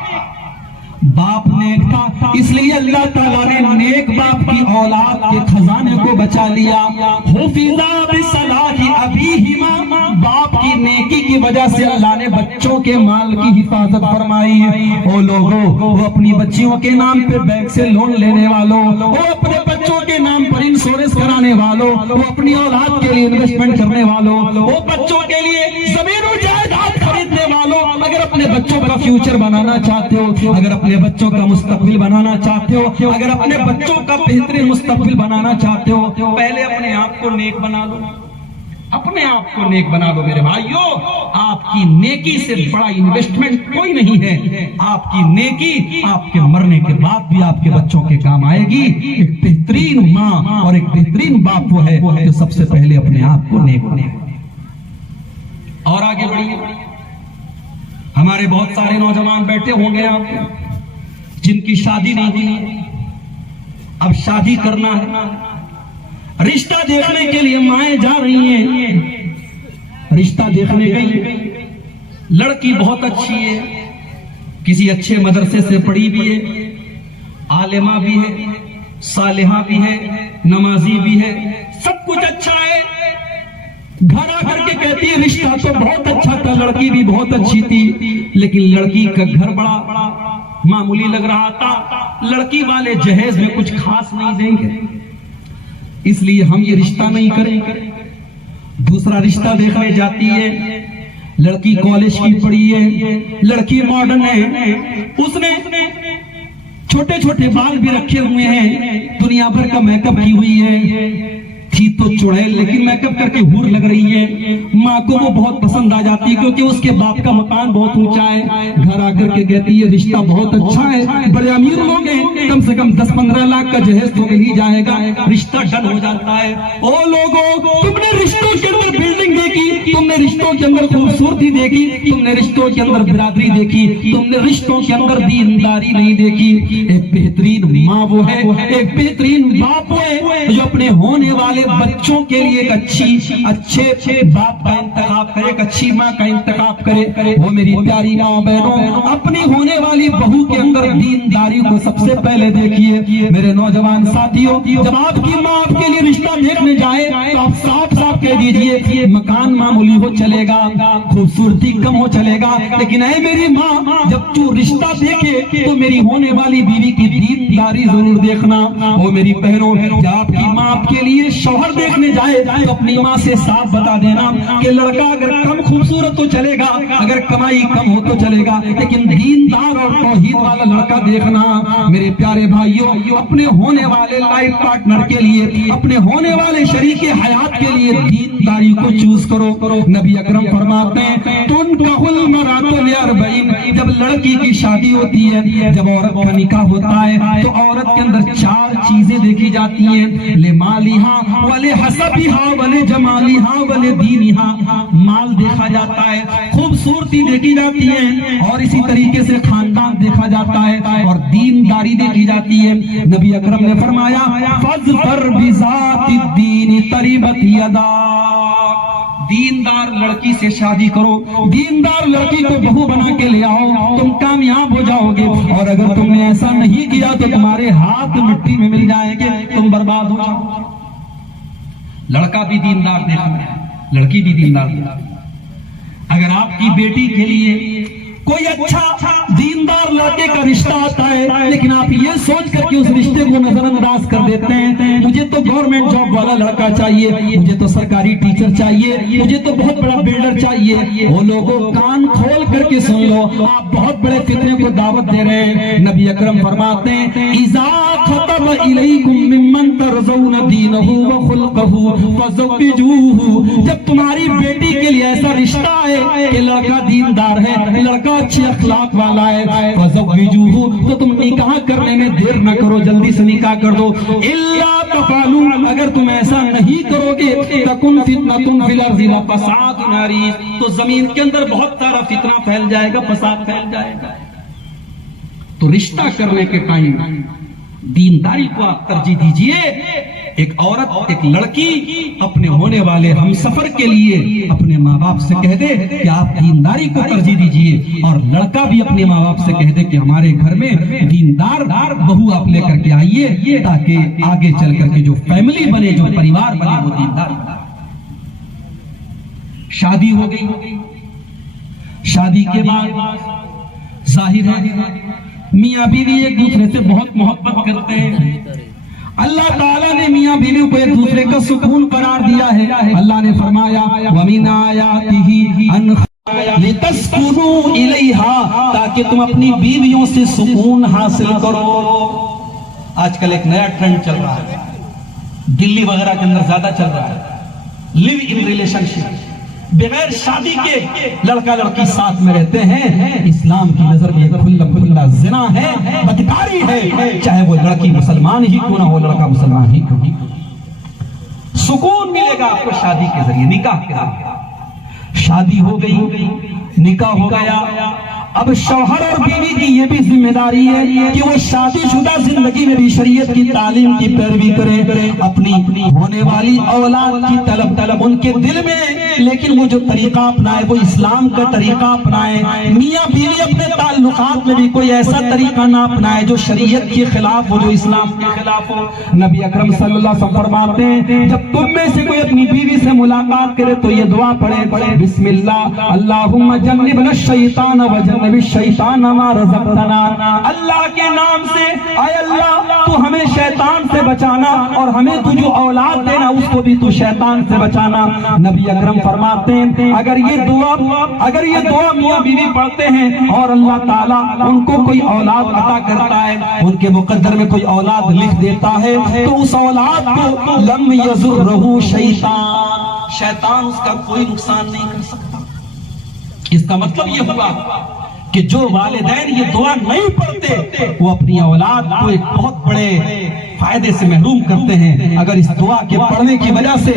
باپ نیک تھا، اس لیے اللہ تعالیٰ نے نیک باپ کی اولاد کے خزانے کو بچا لیا۔ حفظا بصلاح ابیہما، باپ کی نیکی کی وجہ سے اللہ نے بچوں کے مال کی حفاظت فرمائی۔ او لوگوں، وہ اپنی بچیوں کے نام پہ بینک سے لون لینے والوں، وہ اپنے بچوں کے نام پر انشورنس کرانے والوں، وہ اپنی اولاد کے لیے انویسٹمنٹ کرنے والوں، وہ بچوں کے لیے زمین و جائیداد خریدنے والوں، اگر اپنے بچوں کا فیوچر بنانا چاہتے ہو، اگر اپنے بچوں کا مستقبل بنانا چاہتے ہو، اگر اپنے بچوں کا بہترین مستقبل بنانا چاہتے ہو، پہلے اپنے آپ کو نیک بنا لو، اپنے آپ کو نیک بنا لو میرے بھائیو۔ آپ کی نیکی سے بڑا انویسٹمنٹ کوئی نہیں ہے۔ آپ کی نیکی آپ کے مرنے کے بعد بھی آپ کے بچوں کے کام آئے گی۔ ایک بہترین ماں اور ایک بہترین باپ وہ ہے جو سب سے پہلے اپنے آپ کو نیک بنے۔ اور آگے بڑھیے، ہمارے بہت سارے نوجوان بیٹھے ہوں گے آپ جن کی شادی نہیں ہوئی، اب شادی کرنا ہے، رشتہ دیکھنے کے لیے مائیں جا رہی ہیں، رشتہ دیکھنے گئی، لڑکی بہت اچھی ہے، کسی اچھے مدرسے سے پڑھی بھی ہے، عالمہ بھی ہے، صالحہ بھی ہے، نمازی بھی ہے، سب کچھ اچھا ہے۔ گھر آ کر کے کہتی ہے رشتہ تو بہت اچھا تھا، لڑکی بھی بہت اچھی تھی، لیکن لڑکی کا گھر بڑا معمولی لگ رہا تھا، لڑکی والے جہیز میں کچھ خاص نہیں دیں گے، اس لیے ہم یہ رشتہ نہیں کریں گے۔ دوسرا رشتہ دیکھنے جاتی ہے، لڑکی کالج کی پڑھی ہے، لڑکی ماڈرن ہے، اس نے چھوٹے چھوٹے بال بھی رکھے ہوئے ہیں، دنیا بھر کا میک اپ کی ہوئی ہے، تھی تو چڑیل لیکن میک اپ کر کے حور لگ رہی ہے۔ ماں کو وہ بہت پسند آ جاتی ہے کیونکہ اس کے باپ کا مکان بہت اونچا ہے، گھر آ کر کے کہتی ہے رشتہ بہت اچھا ہے، بڑے امیر لوگ ہیں، کم سے کم 10-15 لاکھ کا جہیز تو مل ہی جائے گا، رشتہ ڈن ہو جاتا ہے۔ او لوگوں، تم نے رشتوں کے اندر بلڈنگ دیکھی، تم نے رشتوں کے اندر خوبصورتی دیکھی، تم نے رشتوں کے اندر برادری دیکھی، تم نے رشتوں کے اندر دینداری نہیں دیکھی۔ ایک بہترین ماں وہ ہے، ایک بہترین باپ وہ ہے جو اپنے ہونے والے بچوں کے لیے ایک اچھے باپ کا انتخاب کرے، ایک اچھی ماں کا انتخاب کرے۔ وہ میری پیاری ماں بہنوں، اپنی ہونے والی بہو کے اندر دینداری کو سب سے پہلے دیکھیے۔ میرے نوجوان ساتھیوں، جب آپ کی ماں آپ کے لیے رشتہ دیکھنے جائے تو آپ صاف صاف کہہ دیجئے مکان معمولی ہو چلے گا، خوبصورتی کم ہو چلے گا، لیکن اے میری ماں جب تو رشتہ دیکھے تو میری ہونے والی بیوی کی دینداری ضرور دیکھنا۔ وہ میری بہنوں، جب آپ کی ماں آپ کے لیے شوہر دیکھنے جائے تو اپنی ماں سے صاف بتا دینا کہ لڑکا اگر کم خوبصورت تو چلے گا، اگر کمائی کم ہو تو چلے گا، لیکن دیندار اور توحید والا لڑکا دیکھنا۔ میرے پیارے بھائیوں، اپنے ہونے والے لائف پارٹنر کے لیے، اپنے ہونے والے شریک حیات کے لیے دینداری کو چوز کرو۔ نبی اکرم فرماتے ہیں تنکح المرأۃ لاربعین، جب لڑکی کی شادی ہوتی ہے، جب عورت کا نکاح ہوتا ہے تو عورت کے اندر 4 چیزیں دیکھی جاتی ہیں، لمالہا ولحسبہا ولجمالہا ولدینہا، مال دیکھا جاتا ہے، خوبصورتی دیکھی جاتی ہے، اور اسی طریقے سے خاندان دیکھا جاتا ہے، اور دینداری دیکھی جاتی ہے۔ نبی اکرم نے فرمایا فاظفر بذات الدین تربت یداک، دیندار لڑکی سے شادی کرو، دیندار لڑکی کو بہو بنا کے لے آؤ، تم کامیاب ہو جاؤ گے، اور اگر تم نے ایسا نہیں کیا تو تمہارے ہاتھ مٹی میں مل جائیں گے، تم برباد ہو جاؤ گے۔ لڑکا بھی دیندار دیکھنا ہے، لڑکی بھی دیندار دیکھنا ہے۔ اگر آپ کی بیٹی کے لیے کوئی اچھا دیندار لڑکے کا رشتہ آتا ہے لیکن آپ یہ سوچ کر کے اس رشتے کو نظر انداز کر دیتے ہیں، مجھے تو گورنمنٹ جاب والا لڑکا چاہیے، مجھے تو سرکاری ٹیچر چاہیے، مجھے تو بہت بڑا بلڈر چاہیے، وہ لوگوں کان کھول کر کے سن لو، آپ بہت بڑے فتنے کو دعوت دے رہے ہیں۔ نبی اکرم فرماتے ہیں اذا خطب الیکم ممن ترضون دینہ وخلقہ فزوجوہ، جب تمہاری بیٹی کے لیے ایسا رشتہ ہے کہ لڑکا دیندار ہے، لڑکا اچھے اخلاق والا ہے، فزوجوہ، تو تم نکاح کرنے میں دیر نہ کرو، جلدی سے نکاح کر دو۔ الا تفعلوا، اگر تم ایسا نہیں کرو گے تکن فتنۃ فی الارض وفساد عریض، تو زمین کے اندر بہت سارا فتنہ پھیل جائے گا، فساد پھیل جائے گا۔ تو رشتہ کرنے کے ٹائم دینداری کو آپ ترجیح دیجئے۔ ایک عورت، ایک لڑکی اپنے ہونے والے ہم سفر کے لیے اپنے ماں باپ سے کہہ دے کہ آپ دینداری کو ترجیح دیجئے، اور لڑکا بھی اپنے ماں باپ سے کہہ دے کہ ہمارے گھر میں دیندار بہو آپ لے کر کے آئیے، تاکہ آگے چل کر کے جو فیملی بنے، جو پریوار بنے، وہ دیندار بنے۔ شادی ہو گئی، شادی کے بعد ظاہر ہے میاں بیوی ایک دوسرے سے بہت محبت کرتے ہیں۔ اللہ تعالیٰ نے میاں بیوی کو ایک دوسرے کا سکون قرار دیا ہے۔ اللہ نے فرمایا وَمِنْ آيَاتِهِ أَنْ لِتَسْكُنُوا إِلَيْهَا، تاکہ تم اپنی بیویوں سے سکون حاصل کرو۔ آج کل ایک نیا ٹرینڈ چل رہا ہے، دلی وغیرہ کے اندر زیادہ چل رہا ہے، لیو ان ریلیشن شپ، بغیر شادی کے لڑکا لڑکی ساتھ میں رہتے ہیں۔ اسلام کی نظر میں کھلا زنا ہے، بدکاری ہے، چاہے وہ لڑکی مسلمان ہی کیوں نہ ہو، لڑکا مسلمان ہی کیوں۔ سکون ملے گا آپ کو شادی کے ذریعے، نکاح کے ذریعے۔ شادی ہو گئی، نکاح ہو گیا، اب شوہر اور بیوی کی یہ بھی ذمہ داری ہے کہ وہ شادی شدہ زندگی میں بھی شریعت کی تعلیم کی پیروی کرے، اپنی ہونے والی اولاد کی طلب ان کے دل میں، لیکن وہ جو طریقہ اپنائے وہ اسلام کا طریقہ اپنائے۔ میاں بیوی اپنے تعلقات میں بھی کوئی ایسا طریقہ نہ اپنائے جو شریعت کے خلاف ہو، جو اسلام کے خلاف ہو۔ نبی اکرم صلی اللہ علیہ وسلم فرماتے ہیں جب تم میں سے کوئی اپنی بیوی سے ملاقات کرے تو یہ دعا پڑھے، بسم اللہ اللہم جنبنا الشیطان وجنب الشیطان ما رزقتنا، اللہ کے نام سے اے اللہ تو ہمیں شیطان سے بچانا، اور ہمیں تو جو اولاد دینا اس کو بھی تو شیطان سے بچانا۔ نبی اکرم فرماتے ہیں اگر یہ دعا میاں بیوی پڑھتے ہیں اور اللہ تعالیٰ ان کو کوئی اولاد عطا کرتا ہے، ان کے مقدر میں کوئی اولاد لکھ دیتا ہے، تو اس اولاد کو لم یضرہ شیطان اس کا کوئی نقصان نہیں کر سکتا۔ اس کا مطلب یہ ہوا کہ جو والدین یہ دعا نہیں پڑھتے وہ اپنی اولاد کو ایک بہت بڑے فائدے سے محروم کرتے ہیں۔ اگر اس دعا کے پڑھنے کی وجہ سے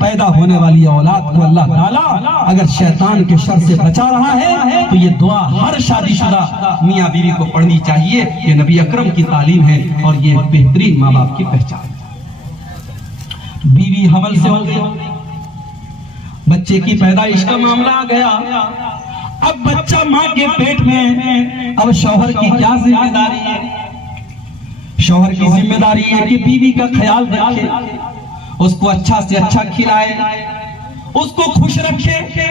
پیدا ہونے والی اولاد کو اللہ تعالیٰ اگر شیطان کے شر سے بچا رہا ہے تو یہ دعا ہر شادی شدہ میاں بیوی کو پڑھنی چاہیے۔ یہ نبی اکرم کی تعلیم ہے اور یہ بہترین ماں باپ کی پہچان ہے۔ بیوی حمل سے ہو گئی، بچے کی پیدائش کا معاملہ آ گیا، اب بچہ ماں کے پیٹ میں، اب شوہر کی کیا ذمہ داری ہے؟ شوہر کی ذمہ داری ہے کہ بیوی کا خیال رکھے، اس کو اچھا سے اچھا کھلائے، اس کو خوش رکھے،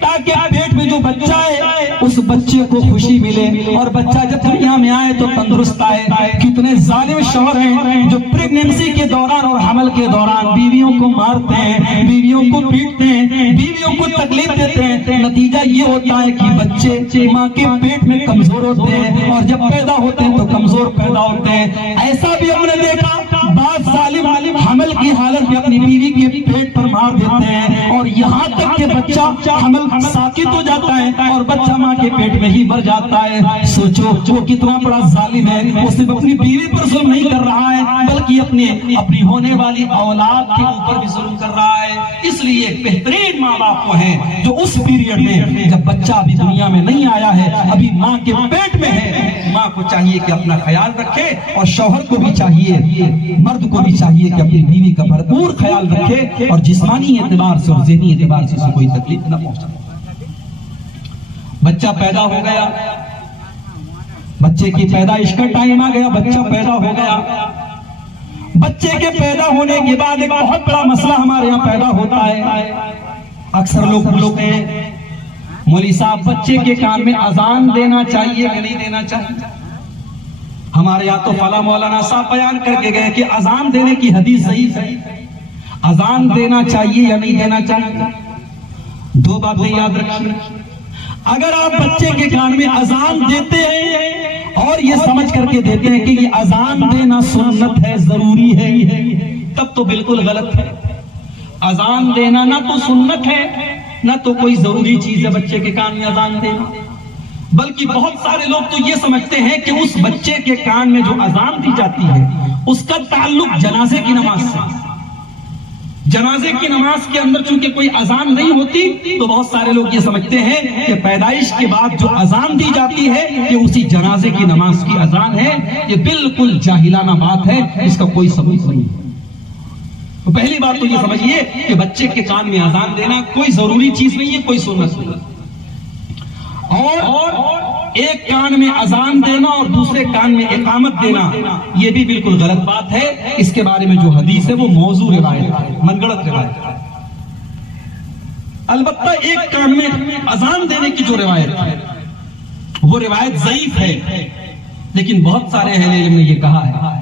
تاکہ پیٹ میں جو بچہ ہے اس بچے کو خوشی ملے، اور بچہ جب دنیا میں آئے تو تندرست آئے۔ کتنے ظالم شوہر ہیں جو پریگننسی کے دوران اور حمل کے دوران بیویوں کو مارتے ہیں، بیویوں کو پیٹتے ہیں، بیویوں کو تکلیف دیتے ہیں۔ نتیجہ یہ ہوتا ہے کہ بچے ماں کے پیٹ میں کمزور ہوتے ہیں، اور جب پیدا ہوتے ہیں تو کمزور پیدا ہوتے ہیں۔ ایسا بھی ہم نے دیکھا بعض ظالم حمل کی حالت میں اپنی بیوی کے پیٹ پر مار دیتے ہیں، اور یہاں تک کہ بچہ حمل ساقط ہو جاتا ہے اور بچہ ماں کے پیٹ میں ہی مر جاتا ہے۔ سوچو وہ کتنا بڑا ظالم ہے، وہ صرف اپنی بیوی پر ظلم نہیں کر رہا ہے بلکہ اپنی ہونے والی اولاد کے اوپر بھی ظلم کر رہا ہے۔ اس لیے ایک بہترین ماں باپ وہ ہیں جو اس پیریڈ میں جب بچہ ابھی دنیا میں نہیں آیا ہے، ابھی ماں کے پیٹ میں ہے، ماں کو چاہیے کہ اپنا خیال رکھے، اور شوہر کو بھی چاہیے، مرد کو بھی چاہیے کہ اپنی بیوی کا بھرپور خیال رکھے، اور جسمانی اعتبار سے اور ذہنی اعتبار سے کوئی تکلیف نہ پہنچے۔ بچہ پیدا ہو گیا، بچے کی پیدائش کا ٹائم آ گیا، بچہ پیدا ہو گیا۔ بچے کے پیدا ہونے کے بعد ایک بہت بڑا مسئلہ ہمارے یہاں پیدا ہوتا ہے۔ اکثر لوگ پوچھتے ہیں مولوی صاحب بچے کے کان میں اذان دینا چاہیے کہ نہیں دینا چاہیے؟ ہمارے یہاں تو فلاں مولانا صاحب بیان کر کے گئے کہ اذان دینے کی حدیث صحیح ہے، اذان دینا چاہیے یا نہیں دینا چاہیے؟ دو باتیں یاد رکھیے، اگر آپ بچے کے کان میں اذان دیتے ہیں اور یہ سمجھ کر کے دیتے ہیں کہ یہ اذان دینا سنت ہے، ضروری ہے، تب تو بالکل غلط ہے۔ اذان دینا نہ تو سنت ہے نہ تو کوئی ضروری چیز ہے بچے کے کان میں اذان دینا، بلکہ بہت سارے لوگ تو یہ سمجھتے ہیں کہ اس بچے کے کان میں جو اذان دی جاتی ہے اس کا تعلق جنازے کی نماز سے۔ جنازے کی نماز کے اندر چونکہ کوئی اذان نہیں ہوتی تو بہت سارے لوگ یہ سمجھتے ہیں کہ پیدائش کے بعد جو اذان دی جاتی ہے یہ اسی جنازے کی نماز کی اذان ہے۔ یہ بالکل جاہلانہ بات ہے، اس کا کوئی ثبوت نہیں ہے۔ تو پہلی بات تو یہ سمجھیے کہ بچے کے کان میں اذان دینا کوئی ضروری چیز نہیں ہے، کوئی سنت نہیں ہے۔ اور ایک کان میں اذان دینا اور دوسرے کان میں اقامت دینا یہ بھی بالکل غلط بات ہے۔ اس کے بارے میں جو حدیث ہے وہ موضوع روایت ہے، من گڑت روایت ہے۔ البتہ ایک کان میں اذان دینے کی جو روایت ہے وہ روایت ضعیف ہے، لیکن بہت سارے اہل علم نے یہ کہا ہے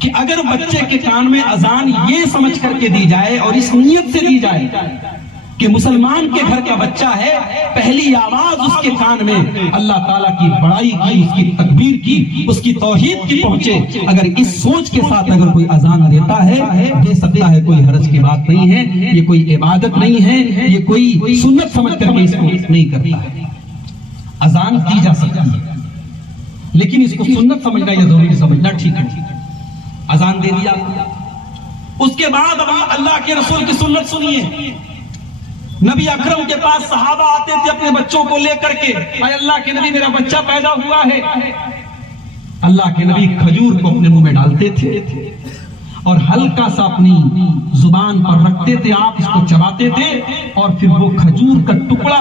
کہ اگر بچے کے کان میں اذان یہ سمجھ کر کے دی جائے اور اس نیت سے دی جائے کہ مسلمان کے گھر کا بچہ ہے، پہلی آواز اس کے کان میں اللہ تعالیٰ کی بڑائی کی، اس کی تکبیر کی، اس کی توحید کی پہنچے، اگر اس سوچ کے ساتھ اگر کوئی اذان دیتا ہے دے سکتا ہے، کوئی حرج کی بات نہیں ہے، یہ کوئی عبادت نہیں ہے، یہ کوئی سنت سمجھ کر کے اس کو نہیں کرتا ہے۔ اذان دی جا سکتی ہے لیکن اس کو سنت سمجھنا یا ضروری سمجھنا ٹھیک ہے۔ اذان دے دیا، اس کے بعد اللہ کے رسول کی سنت سنیے۔ نبی اکرم کے پاس صحابہ آتے تھے اپنے بچوں کو لے کر کے، اے اللہ کے نبی میرا بچہ پیدا ہوا ہے۔ اللہ کے نبی کھجور کو اپنے منہ میں ڈالتے تھے اور ہلکا سا اپنی زبان پر رکھتے تھے، آپ اس کو چباتے تھے اور پھر وہ کھجور کا ٹکڑا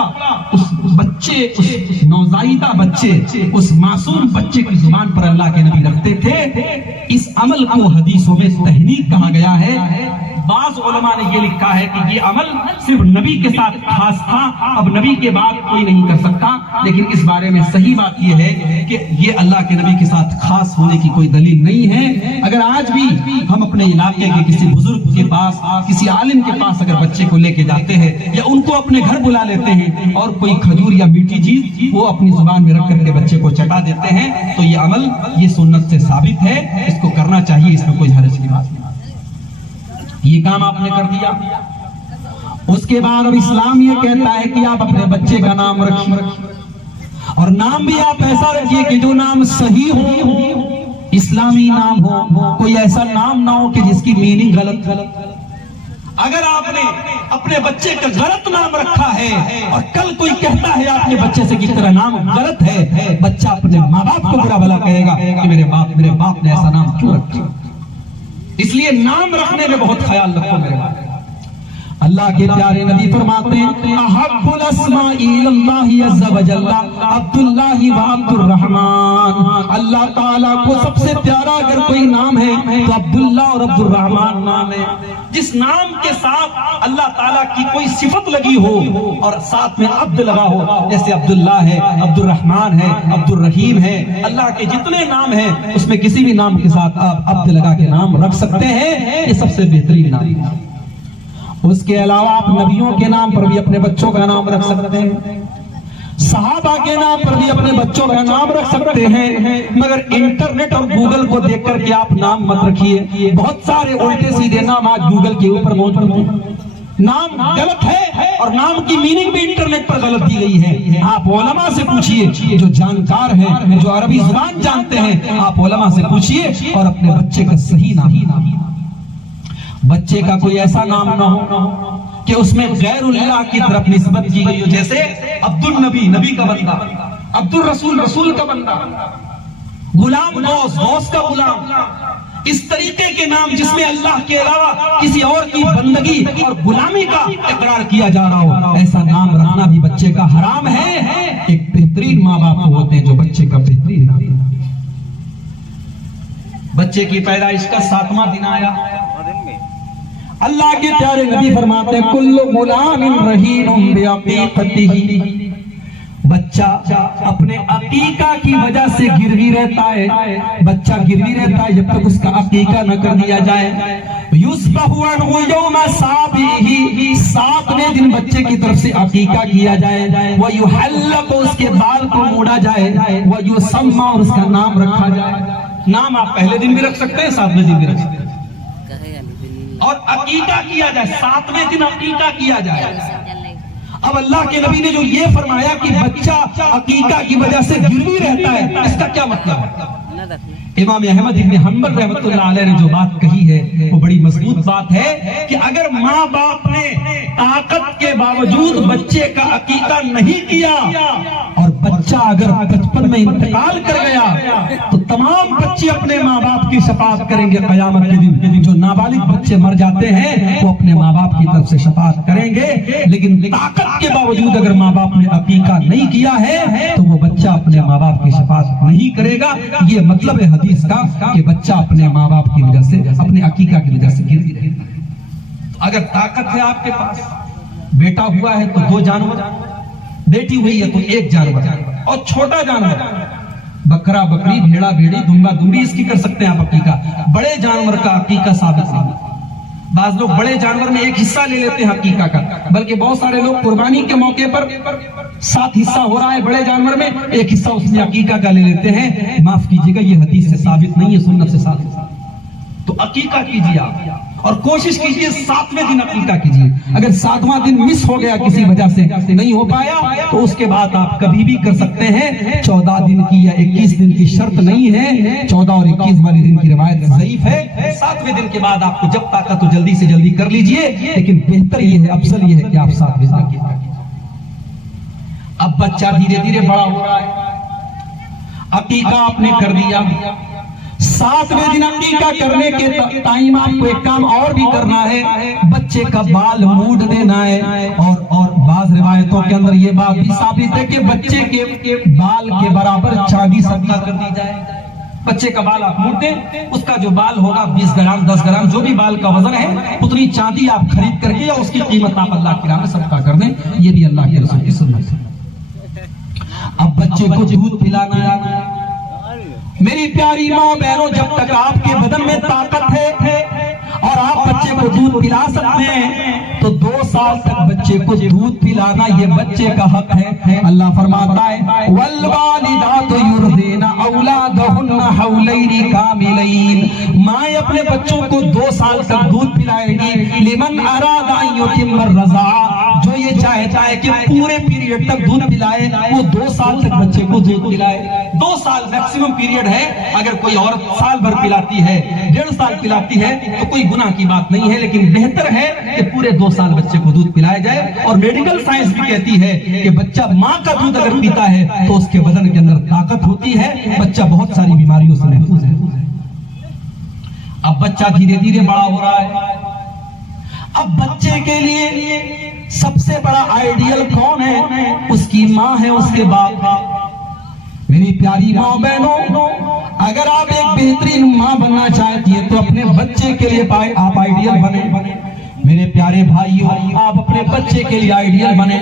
اس بچے، اس نوزائیدہ بچے، اس معصوم بچے کی زبان پر اللہ کے نبی رکھتے تھے۔ اس عمل کو حدیثوں میں تحریک کہا گیا ہے۔ بعض علماء نے یہ لکھا ہے کہ یہ عمل صرف نبی کے ساتھ خاص تھا، اب نبی کے بعد کوئی نہیں کر سکتا، لیکن اس بارے میں صحیح بات یہ ہے کہ یہ اللہ کے نبی کے ساتھ خاص ہونے کی کوئی دلیل نہیں ہے۔ اگر آج بھی ہم اپنے علاقے کے کسی بزرگ کے پاس، کسی عالم کے پاس اگر بچے کو لے کے جاتے ہیں یا ان کو اپنے گھر بلا لیتے ہیں اور کوئی کھجور یا میٹھی چیز وہ اپنی زبان میں رکھ کر کے بچے کو چٹا دیتے ہیں تو یہ عمل، یہ سنت سے ثابت ہے، اس کو کرنا چاہیے، اس میں کوئی حرج کی بات نہیں۔ یہ کام آپ نے کر دیا، اس کے بعد اب اسلام یہ کہتا ہے کہ آپ اپنے بچے کا نام رکھیے، اور نام بھی آپ ایسا رکھیے کہ جو نام صحیح ہو، اسلامی نام ہو، کوئی ایسا نام نہ ہو کہ جس کی میننگ غلط۔ اگر آپ نے اپنے بچے کا غلط نام رکھا ہے اور کل کوئی کہتا ہے آپ نے بچے سے کس طرح نام غلط ہے، بچہ اپنے ماں باپ کو برا بھلا کہے گا کہ میرے باپ نے ایسا نام کیوں رکھا۔ اس لیے نام رکھنے میں بہت خیال رکھو میرے بھائی۔ اللہ کے پیارے نبی فرماتے ہیں احب الاسماء اللہ عز وجل عبداللہ و عبد الرحمن، اللہ تعالیٰ کو سب سے پیارا اگر کوئی نام ہے تو عبداللہ اور عبد الرحمن نام ہے۔ جس نام کے ساتھ اللہ تعالیٰ کی کوئی صفت لگی ہو اور ساتھ میں عبد لگا ہو، جیسے عبداللہ ہے، عبد الرحمن ہے، عبد الرحیم ہے، اللہ کے جتنے نام ہیں اس میں کسی بھی نام کے ساتھ آپ عبد لگا کے نام رکھ سکتے ہیں، یہ سب سے بہترین نام ہے۔ اس کے علاوہ آپ نبیوں کے نام پر بھی اپنے بچوں کا نام رکھ سکتے ہیں، صحابہ کے نام پر بھی اپنے بچوں کا نام رکھ سکتے ہیں، مگر انٹرنیٹ اور گوگل کو دیکھ کر کے آپ نام مت رکھیے۔ بہت سارے الٹے سیدھے نام آج گوگل کے اوپر موجود ہیں، نام غلط ہے اور نام کی میننگ بھی انٹرنیٹ پر غلط دی گئی ہے۔ آپ علماء سے پوچھئے جو جانکار ہیں، جو عربی زبان جانتے ہیں، آپ علماء سے پوچھئے اور اپنے بچے کا صحیح نام، بچے کا کوئی ایسا نام نہ ہو کہ اس میں غیر اللہ کی طرف نسبت کی گئی ہو، جیسے عبد النبی، نبی کا بندہ، عبد الرسول، رسول کا بندہ، غلام غوث، غوث کا غلام، اس طریقے کے نام جس میں اللہ کے علاوہ کسی اور کی بندگی اور غلامی کا اقرار کیا جا رہا ہو، ایسا نام رکھنا بھی بچے کا حرام ہے۔ ایک بہترین ماں باپ ہوتے ہیں جو بچے کا بہترین نام، بچے کی پیدائش کا 7واں دن آیا، اللہ کے پیارے نبی فرماتے ہیں کل غلام رہین بعقیقتہ، بچہ اپنے عقیقہ کی وجہ سے گروی رہتا ہے، بچہ گروی رہتا ہے جب تک اس کا عقیقہ نہ کر دیا جائے۔ یذبح عنہ یوم سابعہ، 7ویں دن بچے کی طرف سے عقیقہ کیا جائے، ویحلق، اس کے بال کو موڑا جائے، ویسمى، اور اس کا نام رکھا جائے۔ نام آپ پہلے دن بھی رکھ سکتے ہیں، 7ویں دن بھی رکھ سکتے ہیں۔ اور عقیقہ کیا جائے، 7ویں دن عقیقہ کیا جائے۔ اب اللہ کے نبی نے جو یہ فرمایا کہ بچہ عقیقہ کی وجہ سے گروی رہتا ہے، اس کا کیا مطلب ہے؟ امام احمد بن حنبل رحمۃ اللہ علیہ نے جو بات کہی ہے وہ بڑی مضبوط بات ہے کہ اگر ماں باپ نے طاقت کے باوجود بچے کا عقیقہ نہیں کیا اور بچہ اگر بچپن میں انتقال کر گیا تو تمام بچے اپنے ماں باپ کی شفاعت کریں گے قیامت کے دن۔ جو نابالغ بچے مر جاتے ہیں وہ اپنے ماں باپ کی طرف سے شفاعت کریں گے، لیکن طاقت کے باوجود اگر ماں باپ نے عقیقہ نہیں کیا ہے تو وہ بچہ اپنے ماں باپ کی شفاعت نہیں کرے گا۔ یہ مطلب ہے حدیث کا کہ بچہ اپنے ماں باپ کی وجہ سے، اپنے عقیقہ کی وجہ سے گرتی رہے گا۔ اگر طاقت ہے آپ کے پاس، بیٹا ہوا ہے تو 2 جانور، بیٹی ہوئی ہے تو 1 جانور، اور چھوٹا جانور بکرا بکری بھیڑا بھیڑی دمبا دمبی اس کی کر سکتے ہیں آپ عقیقہ۔ بڑے جانور کا عقیقہ ثابت نہیں۔ بعض لوگ بڑے جانور میں 1 حصہ لے لیتے ہیں عقیقہ کا، بلکہ بہت سارے لوگ قربانی کے موقع پر 7 حصہ ہو رہا ہے بڑے جانور میں، 1 حصہ اس میں عقیقہ کا لے لیتے ہیں۔ معاف کیجیے گا، یہ حدیث سے ثابت نہیں ہے، سنت سے ثابت ہے۔ تو عقیقہ کیجیے آپ، اور کوشش کیجیے 7ویں دن عقیقہ کیجیے۔ اگر 7واں دن مس ہو گیا کسی وجہ سے نہیں ہو پایا تو اس کے بعد آپ کبھی بھی کر سکتے ہیں۔ 14 دن کی یا 21 دن کی شرط نہیں ہے، 14 اور 21 والے دن کی روایت ضعیف ہے۔ 7ویں دن کے بعد آپ کو جب طاقت ہو جلدی سے جلدی کر لیجئے، لیکن بہتر یہ ہے، افضل یہ ہے کہ آپ 7ویں دن عقیقہ کیجیے۔ اب بچہ دھیرے دھیرے بڑا ہو رہا ہے، عقیقہ آپ نے کر دیا، 7ویں دن عقیقہ کرنے کے ٹائم آپ کو ایک کام اور بھی کرنا ہے، بچے کا بال موڑ دینا ہے۔ اور بعض روایتوں کے اندر یہ بات بھی ثابت ہے کہ بچے کے بال کے برابر چاندی صدقہ کر دی جائے۔ بچے کا بال آپ موڑ دیں، اس کا جو بال ہوگا 20 گرام 10 گرام جو بھی بال کا وزن ہے اتنی چاندی آپ خرید کر کے یا اس کی قیمت آپ اللہ کی راہ میں صدقہ کر دیں۔ یہ بھی اللہ کے رسول کی سنت ہے۔ اب بچے کو دودھ پلانا، میری پیاری ماں بہنوں، جب تک آپ کے بدن میں طاقت ہے اور آپ بچے کو دودھ پلا سکتے ہیں تو 2 سال تک بچے کو دودھ پلانا یہ بچے کا حق ہے۔ اللہ فرماتا ہے والوالدات یرضعن اولادہن حولین کاملین، مائیں اپنے بچوں کو 2 سال تک دودھ پلائے گی۔ لمن اراد ان یتم الرضاعہ، جو یہ چاہتا ہے کہ پورے پیریڈ تک دودھ پلائے وہ 2 سال تک بچے کو دودھ پلائے۔ 2 سال میکسیمم پیریڈ ہے۔ اگر کوئی عورت سال بھر پلاتی ہے، 1.5 سال پلاتی ہے تو کوئی گناہ کی بات نہیں ہے، لیکن بہتر ہے کہ پورے 2 سال بچے کو دودھ پلایا جائے۔ اور میڈیکل سائنس بھی کہتی ہے کہ بچہ ماں کا دودھ اگر پیتا ہے تو اس کے بدن کے اندر طاقت ہوتی ہے، بچہ بہت ساری بیماریوں سے محفوظ ہے۔ اب بچہ دھیرے دھیرے بڑا ہو رہا ہے، اب بچے کے لیے سب سے بڑا آئیڈیل کون ہے؟ اس کی ماں ہے، اس کے باپ ہے۔ میری پیاری ماں بہنوں، اگر آپ ایک بہترین ماں بننا چاہتی ہیں تو اپنے بچے کے لیے آپ آئیڈیل بنے۔ میرے پیارے بھائیوں، آپ اپنے بچے کے لیے آئیڈیل بنے،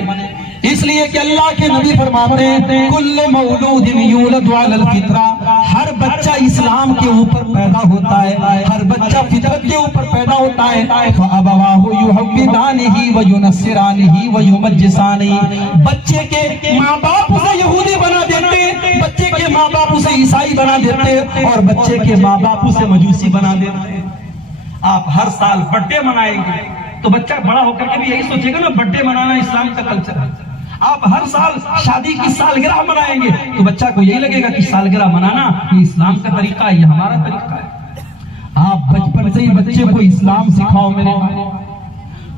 اس لیے کہ اللہ کے نبی فرماتے ہیں کل مولود یولد علی الفطرہ، ہر بچہ اسلام کے اوپر پیدا ہوتا ہے، ہر بچہ فطرت کے اوپر پیدا ہوتا ہے۔ فَأَبَوَاهُ يُحَوِّدَانِهِ وَيُنَصِّرَانِهِ وَيُمَجِّسَانِهِ، بچے کے ماں باپ اسے یہودی بنا دیتے ہیں، بچے کے ماں باپ اسے عیسائی بنا دیتے ہیں، اور بچے کے ماں باپ اسے مجوسی بنا دیتے ہیں۔ آپ ہر سال برتھ ڈے منائیں گے تو بچہ بڑا ہو کر کے بھی یہی سوچے گا نا، برتھ ڈے منانا اسلام کا کلچر ہے۔ آپ ہر سال شادی کی سالگرہ منائیں گے تو بچہ کو یہی لگے گا کہ سالگرہ منانا یہ اسلام کا طریقہ ہے، یہ ہمارا طریقہ ہے۔ آپ بچپن سے ہی بچے کو اسلام سکھاؤ۔ میرے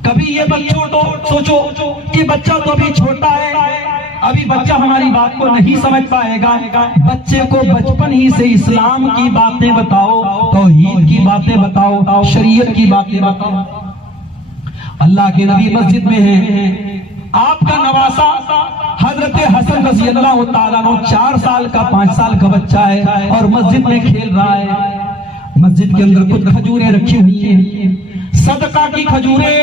کبھی یہ بچوں تو سوچو کہ بچہ تو ابھی چھوٹا ہے، ابھی بچہ ہماری بات کو نہیں سمجھ پائے گا، بچے کو بچپن ہی سے اسلام کی باتیں بتاؤ، توحید کی باتیں بتاؤ، شریعت کی باتیں بتاؤ۔ اللہ کے نبی مسجد میں ہیں، آپ کا نواسا حضرت حسن رضی اللہ تعالیٰ عنہ 4 سال کا 5 سال کا بچہ ہے اور مسجد میں کھیل رہا ہے۔ مسجد کے اندر کچھ کھجوریں رکھی ہوئی ہیں، صدقہ کی کھجوریں۔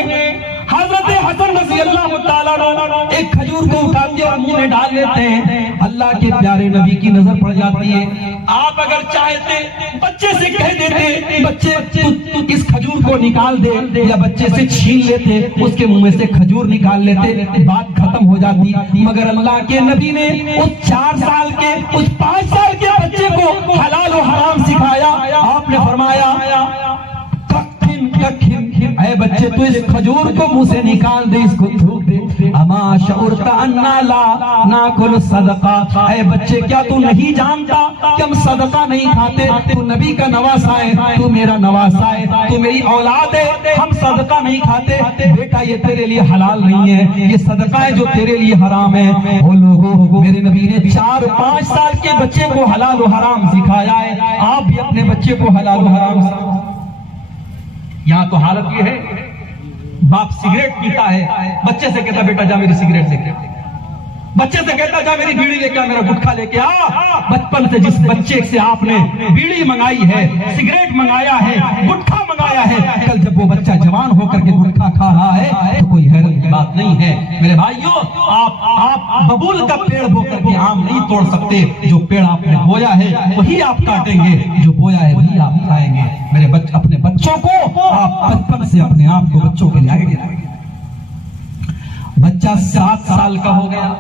حضرت حسن رضی اللہ تعالیٰ عنہ ایک کھجور کو اٹھاتے اور منہ میں ڈال لیتے ہیں، اللہ کے پیارے نبی کی نظر پڑ جاتی ہے۔ آپ اگر چاہتے بچے سے کہہ دیتے بچے تو اس کھجور کو نکال دے، یا بچے سے چھین لیتے، اس کے منہ میں سے کھجور نکال لیتے، بات ختم ہو جاتی، مگر اللہ کے نبی نے اس 4 سال کے اس 5 سال کے بچے کو حلال و حرام سکھایا۔ آپ نے فرمایا اے بچے تو اس کھجور کو منہ سے نکال دے، اس کو تھوک دے، اما شعرت انا لا ناکل صدقہ، اے بچے کیا تو نہیں جانتا کہ ہم صدقہ نہیں کھاتے؟ تو نبی کا نواسا ہے، تو میرا نواسا ہے، تو میری اولاد ہے، ہم صدقہ نہیں کھاتے۔ بیٹا یہ تیرے لیے حلال نہیں ہے، یہ صدقہ ہے جو تیرے لیے حرام ہے۔ وہ لوگوں، میرے نبی نے 4-5 سال کے بچے کو حلال و حرام سکھایا ہے، آپ بھی اپنے بچے کو حلال و حرام سکھائیں۔ یہاں تو حالت یہ ہے، باپ سگریٹ پیتا ہے، بچے سے کہتا بیٹا جا میری سگریٹ لے کے، بچے سے کہتا جا میری بیڑی لے کے، میرا گٹکا لے کے آ۔ بچپن سے جس بچے سے آپ نے بیڑی منگائی ہے، سگریٹ منگایا ہے، گٹکا منگایا ہے، کل جب وہ بچہ جوان ہو کر کے گٹکا کھا رہا ہے تو کوئی حیرت کی بات نہیں ہے۔ میرے بھائیوں، آپ ببول کا پیڑ بو کر کے آم نہیں توڑ سکتے، جو پیڑ آپ نے بویا ہے وہی آپ کاٹیں گے، جو بویا ہے وہی آپ کھائیں گے۔ میرے اپنے بچوں کو آپ بچپن سے اپنے آپ کو بچوں کے لیے آگے گے۔ بچہ 7 سال کا ہو گیا،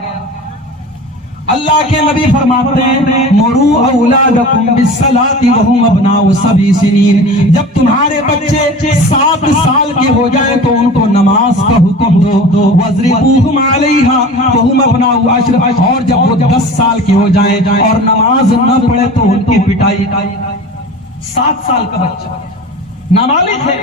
اللہ کے نبی فرماتے ہیں مروا اولادکم بالصلاۃ وهم ابناء 7 سنین، جب تمہارے بچے 7 سال کے ہو جائیں تو ان کو نماز کا حکم دو، واضربوہم علیہا وهم ابناء 10، اور جب وہ 10 سال کے ہو جائیں اور نماز نہ پڑھے تو ان کی پٹائی۔ 7 سال کا بچہ نابالغ ہے،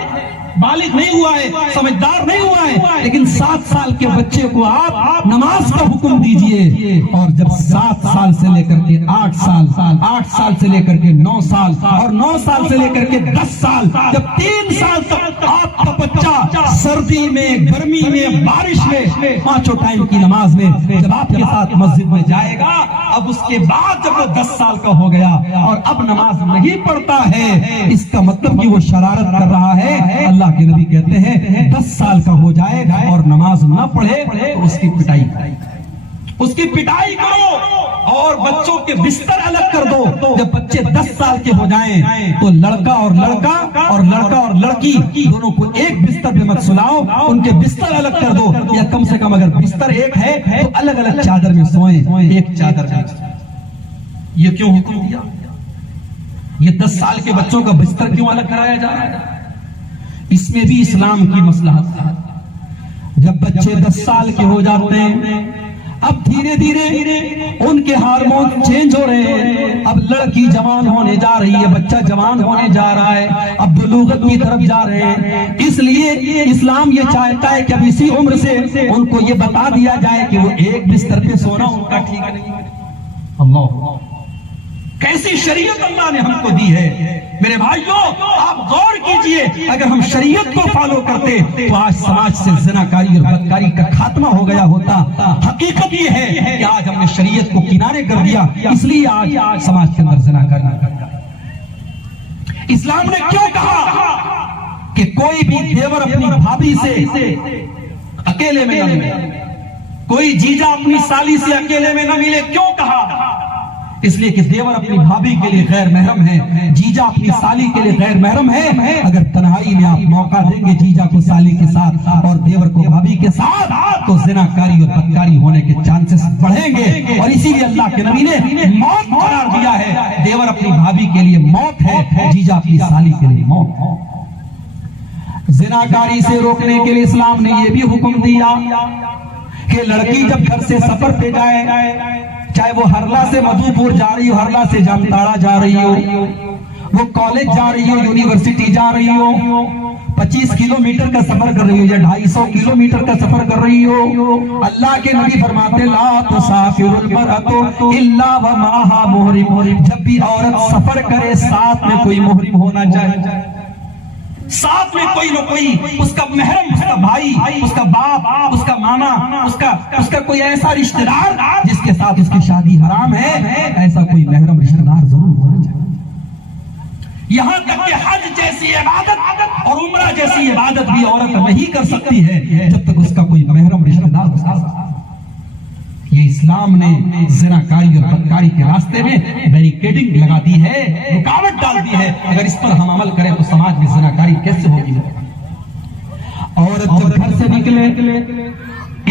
بالغ نہیں ہوا ہے، سمجھدار نہیں ہوا ہے، لیکن 7 سال کے بچے کو آپ نماز کا حکم دیجئے، اور جب 7 سال سے لے کر کے 8 سال، 8 سال سے لے کر کے 9 سال، اور 9 سال سے لے کر کے 10 سال، جب 3 سال تک آپ کا بچہ سردی میں، گرمی میں، بارش میں، 5 ٹائم کی نماز میں جب آپ کے ساتھ مسجد میں جائے گا، اب اس کے بعد جب وہ 10 سال کا ہو گیا اور اب نماز نہیں پڑھتا ہے، اس کا مطلب کہ وہ شرارت کر رہا ہے۔ اللہ کے نبی کہتے ہیں 10 سال کا ہو جائے اور نماز نہ پڑھے تو اس کی پٹائی کرو، اس کی پٹائی کرو، اور بچوں کے بستر الگ کر دو۔ جب بچے 10 سال کے ہو جائیں تو لڑکا اور لڑکا اور لڑکی دونوں کو ایک بستر پہ مت سلاؤ، ان کے بستر الگ کر دو، یا کم سے کم اگر بستر ایک ہے تو الگ الگ چادر میں سوئیں، ایک چادر میں۔ یہ کیوں حکم دیا؟ یہ 10 سال کے بچوں کا بستر کیوں الگ کرایا جا رہا ہے؟ اس میں بھی اسلام کی مصلحت ہے۔ جب بچے 10 سال کے ہو جاتے ہیں، اب دھیرے دھیرے ان کے ہارمون چینج ہو رہے ہیں، اب لڑکی جوان ہونے جا رہی ہے، بچہ جوان ہونے جا رہا ہے، اب بلوغت کی طرف جا رہے ہیں، اس لیے اسلام یہ چاہتا ہے کہ اب اسی عمر سے ان کو یہ بتا دیا جائے کہ وہ ایک بستر پہ سونا ان کا ٹھیک نہیں ہے۔ اللہ، کیسی شریعت اللہ نے ہم کو دی ہے۔ میرے بھائیوں، آپ غور کیجئے، اگر ہم شریعت کو فالو کرتے تو آج سماج سے زناکاری اور بدکاری کا خاتمہ ہو گیا ہوتا۔ حقیقت یہ ہے کہ آج ہم نے شریعت کو کنارے کر دیا، اس لیے آج سماج کے اندر زناکاری کرتا ہے۔ اسلام نے کیوں کہا کہ کوئی بھی دیور اپنی بھابھی سے اکیلے میں نہ ملے، کوئی جیجا اپنی سالی سے اکیلے میں نہ ملے؟ کیوں کہا؟ اس لیے کہ دیور اپنی بھابھی کے لیے غیر محرم ہے، جیجا اپنی سالی کے لیے غیر محرم ہے۔ اگر تنہائی میں آپ موقع دیں گے جیجا کو سالی کے ساتھ اور دیور کو بھابھی کے ساتھ، تو زناکاری اور بدکاری ہونے کے چانسز بڑھیں گے، اور اسی لیے اللہ کے نبی نے موت قرار دیا ہے۔ دیور اپنی بھابھی کے لیے موت ہے، جیجا اپنی سالی کے لیے موت ہے۔ زناکاری سے روکنے کے لیے اسلام نے یہ بھی حکم دیا کہ لڑکی جب گھر سے سفر پہ جائے، چاہے وہ ہرلا سے مدھوپور جا رہی ہو، ہرلا سے جامتاڑا جا رہی ہو، وہ کالج جا رہی ہو، یونیورسٹی جا رہی ہو، 25 کلومیٹر کا سفر کر رہی ہو یا 250 کلومیٹر کا سفر کر رہی ہو، اللہ کے نبی فرماتے لا تسافر المرأة الا ومعها محرم، جب بھی عورت سفر کرے ساتھ میں کوئی محرم ہونا چاہیے، ساتھ میں کوئی نہ کوئی اس کا محرم، اس کا بھائی، اس کا باپ، اس کا ماما، اس کا کوئی ایسا رشتہ دار جس کے ساتھ اس کی شادی حرام ہے، ایسا کوئی محرم رشتہ دار ضرور ہونا چاہیے۔ یہاں تک کہ حج جیسی عبادت اور عمرہ جیسی عبادت بھی عورت نہیں کر سکتی ہے جب تک اس کا کوئی محرم رشتہ دار اس کے ساتھ۔ یہ اسلام نے زناکاری اور بدکاری کے راستے میں بیریکیڈنگ لگا دی ہے، رکاوٹ ڈال دی ہے۔ اگر اس پر ہم عمل کریں تو سماج میں زناکاری کیسے ہوگی؟ عورت جب گھر سے نکلے،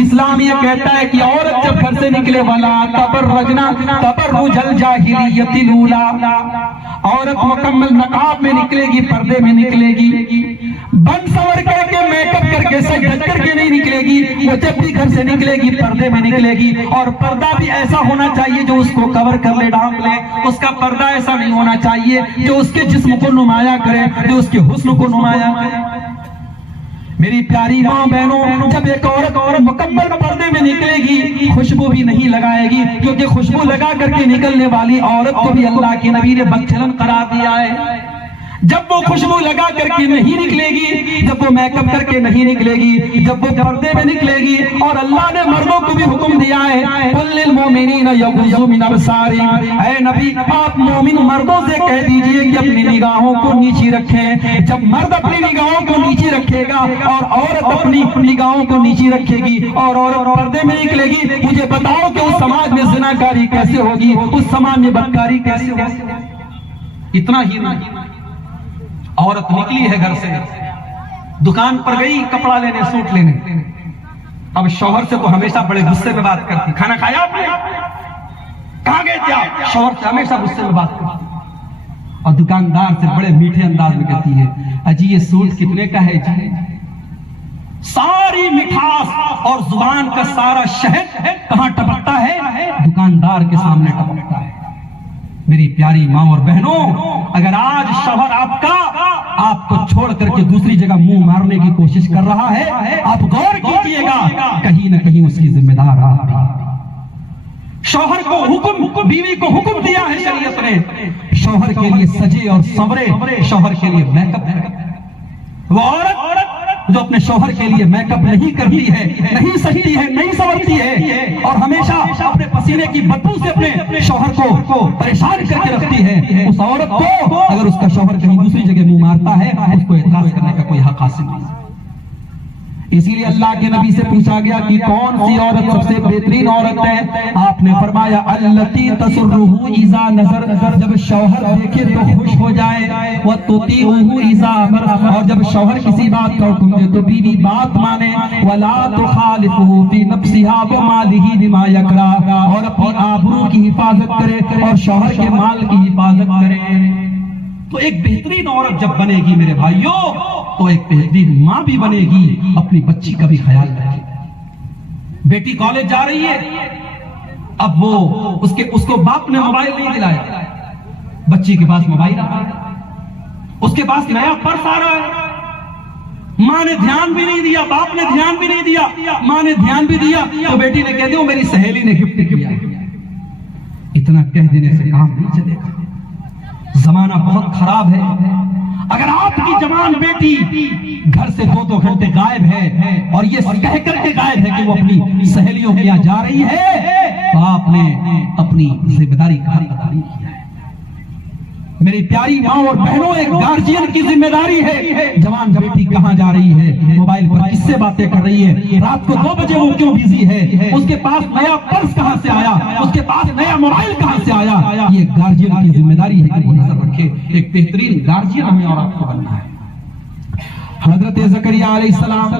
اسلام یہ کہتا ہے کہ عورت جب گھر سے نکلے وَلَا تَبَرَّجْنَا تَبَرُّجَ الْجَاهِلِيَّةِ الْأُولَىٰ، عورت مکمل نقاب میں نکلے گی، پردے میں نکلے گی، بن سور کے کر کے سج دھج کر کے نہیں نکلے گی، وہ جب بھی گھر سے نکلے گی پردے میں نکلے گی، اور پردہ بھی ایسا ہونا چاہیے جو اس کو کور کر لے، ڈھانپ لے۔ اس کا پردہ ایسا نہیں ہونا چاہیے جو اس کے جسم کو نمایاں کرے، جو اس کے حسن کو نمایاں کرے۔ میری پیاری ماں بہنوں، جب ایک عورت مکمل پردے میں نکلے گی خوشبو بھی نہیں لگائے گی، کیونکہ خوشبو لگا کر کے نکلنے والی عورت کو بھی اللہ کے نبی نے بدچلن قرار دیا ہے۔ جب وہ خوشبو لگا کر کے نہیں نکلے گی، جب وہ میک اپ کر کے نہیں نکلے گی، جب وہ پردے میں نکلے گی، اور اللہ نے مردوں کو بھی حکم دیا ہے قُل لِّلْمُؤْمِنِينَ يَغُضُّوا مِنْ أَبْصَارِهِمْ، اے نبی آپ مومن مردوں سے کہہ دیجئے کہ اپنی نگاہوں کو نیچی رکھیں۔ جب مرد اپنی نگاہوں کو نیچی رکھے گا اور عورت اپنی نگاہوں کو نیچی رکھے گی اور عورت پردے میں نکلے گی، مجھے بتاؤ کہ اس سماج میں زناکاری کیسے ہوگی، اس سماج میں بدکاری کیسے ہوگی؟ اتنا ہی نہیں، عورت نکلی ہے گھر سے، دکان پر گئی کپڑا لینے، سوٹ لینے، اب شوہر سے تو ہمیشہ بڑے غصے میں بات کرتی، کھانا کھایا آپ نے، کہاں گئے تھے آپ؟ شوہر سے ہمیشہ غصے میں بات کرتی، اور دکاندار سے بڑے میٹھے انداز میں کہتی ہے اجی یہ سوٹ کتنے کا ہے جی؟ ساری مٹھاس اور زبان کا سارا شہد کہاں ٹپکتا ہے؟ دکاندار کے سامنے ٹپکتا ہے۔ میری پیاری ماں اور بہنوں، اگر آج شوہر آپ کو چھوڑ کر کے دوسری جگہ منہ مارنے کی کوشش کر رہا ہے، آپ غور کیجئے گا کہیں نہ کہیں اس کی ذمہ دار آپ ہیں۔ شوہر کو حکم، بیوی کو حکم دیا ہے شریعت نے، شوہر کے لیے سجے اور سنورے، شوہر کے لیے میک اپ کرے۔ وہ عورت جو اپنے شوہر کے لیے میک اپ نہیں کرتی ہے، نہیں سجتی ہے، نہیں سنورتی ہے، اور ہمیشہ اپنے پسینے کی بدبو سے اپنے شوہر کو پریشان کر کے رکھتی ہے، اس عورت کو اگر اس کا شوہر کہیں دوسری جگہ منہ مارتا ہے، اس کو اعتراض کرنے کا کوئی حق حاصل نہیں۔ اسی لیے اللہ کے نبی سے پوچھا گیا کہ کون سی عورت سب سے بہترین عورت ہے؟ آپ نے فرمایا التی تسرہ اذا نظر، جب شوہر دیکھے تو خوش ہو جائے، وتطیعہ اذا امر، اور جب شوہر کسی بات کا حکم دے تو بیوی بات مانے، ولا تخالفہ فی نفسها ومالہ بما یکرہ، اور اپنی آبرو کی حفاظت کرے اور شوہر کے مال کی حفاظت کرے۔ تو ایک بہترین عورت جب بنے گی میرے بھائیوں، تو ایک بہترین ماں بھی بنے گی، اپنی بچی کا بھی خیال رکھے گی۔ بیٹی کالج جا رہی ہے، اب وہ اس کو باپ نے موبائل نہیں دلایا، بچی کے پاس موبائل آ رہا ہے، اس کے پاس نیا پرس آ رہا ہے، ماں نے دھیان بھی نہیں دیا، باپ نے دھیان بھی نہیں دیا، ماں نے دھیان بھی دیا تو بیٹی نے کہہ دیا میری سہیلی نے گفٹ کیا۔ اتنا کہہ دینے سے کام نہیں چلے گا، زمانہ بہت خراب ہے۔ اگر آپ کی جوان بیٹی گھر سے 2-2 گھنٹے غائب ہے اور یہ کہہ کر کے غائب ہے کہ وہ اپنی سہیلیوں کے یہاں جا رہی ہے، تو آپ نے اپنی ذمہ داری کا حق ادا نہیں کیا ہے۔ میری پیاری ماں اور بہنوں، ایک گارجین کی ذمہ داری ہے، جوان بیٹی کہاں جا رہی ہے، موبائل پر کس سے باتیں کر رہی ہے، رات کو 2 بجے وہ کیوں بیزی ہے، اس کے پاس نیا پرس کہاں سے آیا، اس کے پاس نیا موبائل کہاں سے آیا۔ یہ گارجین کی ذمہ داری ہے کہ وہ نظر رکھے۔ ایک بہترین گارجین ہمیں اور آپ کو بننا ہے۔ حضرت زکریا علیہ السلام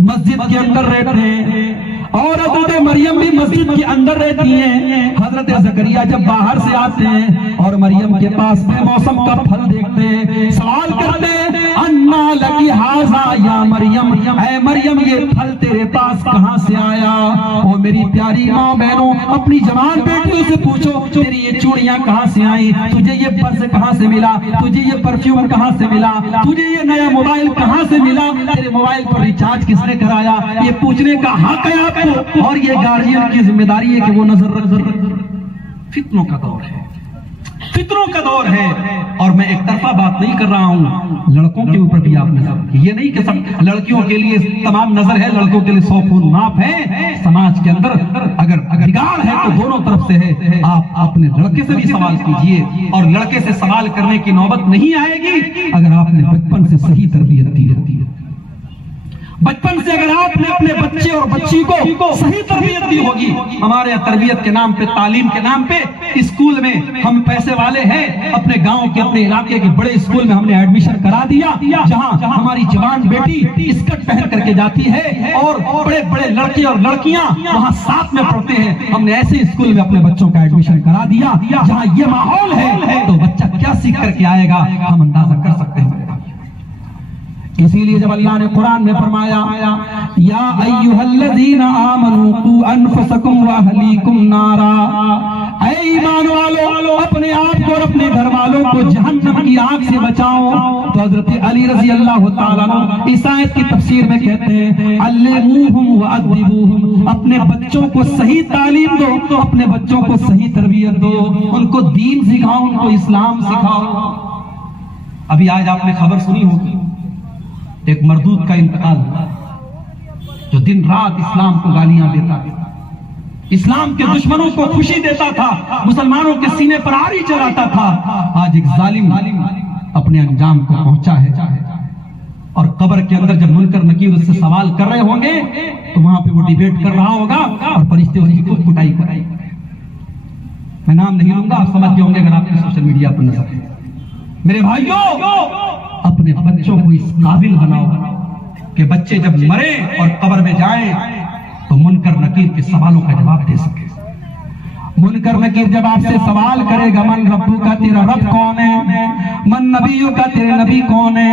مسجد کے اندر رہتے ہیں اور حضرت مریم بھی مسجد کے اندر رہتی ہیں۔ حضرت زکریا جب باہر سے آتے ہیں اور مریم کے پاس بے موسم کا پھل دیکھتے ہیں، سوال کرتے ہیں انا لکی ھذا یا مریم، اے مریم یہ پھل تیرے پاس کہاں سے آیا؟ او میری پیاری ماں بہنوں، اپنی جوان بیٹیوں سے پوچھو تیری یہ چوڑیاں کہاں سے آئیں، تجھے یہ پرس کہاں سے ملا، تجھے یہ پرفیوم کہاں سے ملا، تجھے یہ نیا موبائل کہاں سے ملا، تیرے موبائل پر ریچارج کس نے کرایا؟ یہ پوچھنے کا حق ہے آپ کو، اور یہ گارجین کی ذمہ داری ہے کہ وہ نظر رکھ۔ فتنوں کا دور ہے، فتنوں کا دور ہے، اور میں ایک طرفہ بات نہیں کر رہا ہوں، لڑکوں کے اوپر بھی آپ نظر رکھیں۔ یہ نہیں کہ سب لڑکیوں کے لیے تمام نظر ہے، لڑکوں کے لیے 100 خون معاف ہے۔ سماج کے اندر اگر بگاڑ ہے تو دونوں طرف سے ہے۔ آپ اپنے لڑکے سے بھی سوال کیجئے، اور لڑکے سے سوال کرنے کی نوبت نہیں آئے گی اگر آپ نے بچپن سے صحیح تربیت دی ہے۔ بچپن سے اگر آپ نے اپنے بچے اور بچی کو صحیح تربیت دی ہوگی۔ ہمارے تربیت کے نام پہ، تعلیم کے نام پہ اسکول میں ہم پیسے والے ہیں، اپنے گاؤں کے، اپنے علاقے کے بڑے اسکول میں ہم نے ایڈمیشن کرا دیا، جہاں ہماری جوان بیٹی اسکرٹ پہن کر کے جاتی ہے اور بڑے بڑے لڑکے اور لڑکیاں وہاں ساتھ میں پڑھتے ہیں۔ ہم نے ایسے اسکول میں اپنے بچوں کا ایڈمیشن کرا دیا جہاں یہ ماحول ہے، تو بچہ کیا سیکھ کر کے آئے گا ہم اندازہ کر سکتے ہیں۔ اسی لیے جب اللہ نے قرآن میں فرمایا یا ایھا آمنوا قوا انفسکم واہلیکم نارا، اے ایمان والو اپنے آپ کو اور اپنے گھر والوں کو جہنم کی آگ سے بچاؤ. تو حضرت علی رضی اللہ تعالیٰ عنہ اس آیت کی تفسیر میں کہتے ہیں علموہم وادبوہم، اپنے بچوں کو صحیح تعلیم دو، اپنے بچوں کو صحیح تربیت دو، ان کو دین سکھاؤ، ان کو اسلام سکھاؤ. ابھی آج آپ نے خبر سنی ہوگی ایک مردود کا انتقال ہوا جو دن رات اسلام کو گالیاں دیتا تھا، اسلام کے دشمنوں کو خوشی دیتا تھا، مسلمانوں کے سینے پر آری چلاتا تھا. آج ایک ظالم اپنے انجام کو پہنچا ہے، اور قبر کے اندر جب منکر نکیر اس سے سوال کر رہے ہوں گے تو وہاں پہ وہ ڈیبیٹ کر رہا ہوگا اور فرشتے اس کی خود کٹائی کرائیں. میں نام نہیں لوں گا، آپ سمجھ گئے ہوں گے اگر آپ نے سوشل میڈیا پر نظر ہے. میرے بھائیوں، اپنے بچوں کو اس قابل بناؤ کہ بچے جب مرے اور قبر میں جائیں تو منکر نکیر کے سوالوں کا جواب دے سکے. منکر نکیر جب آپ سے سوال کرے گا من ربو کا، تیرا رب کون ہے، من نبیوں کا، تیرے نبی کون ہے،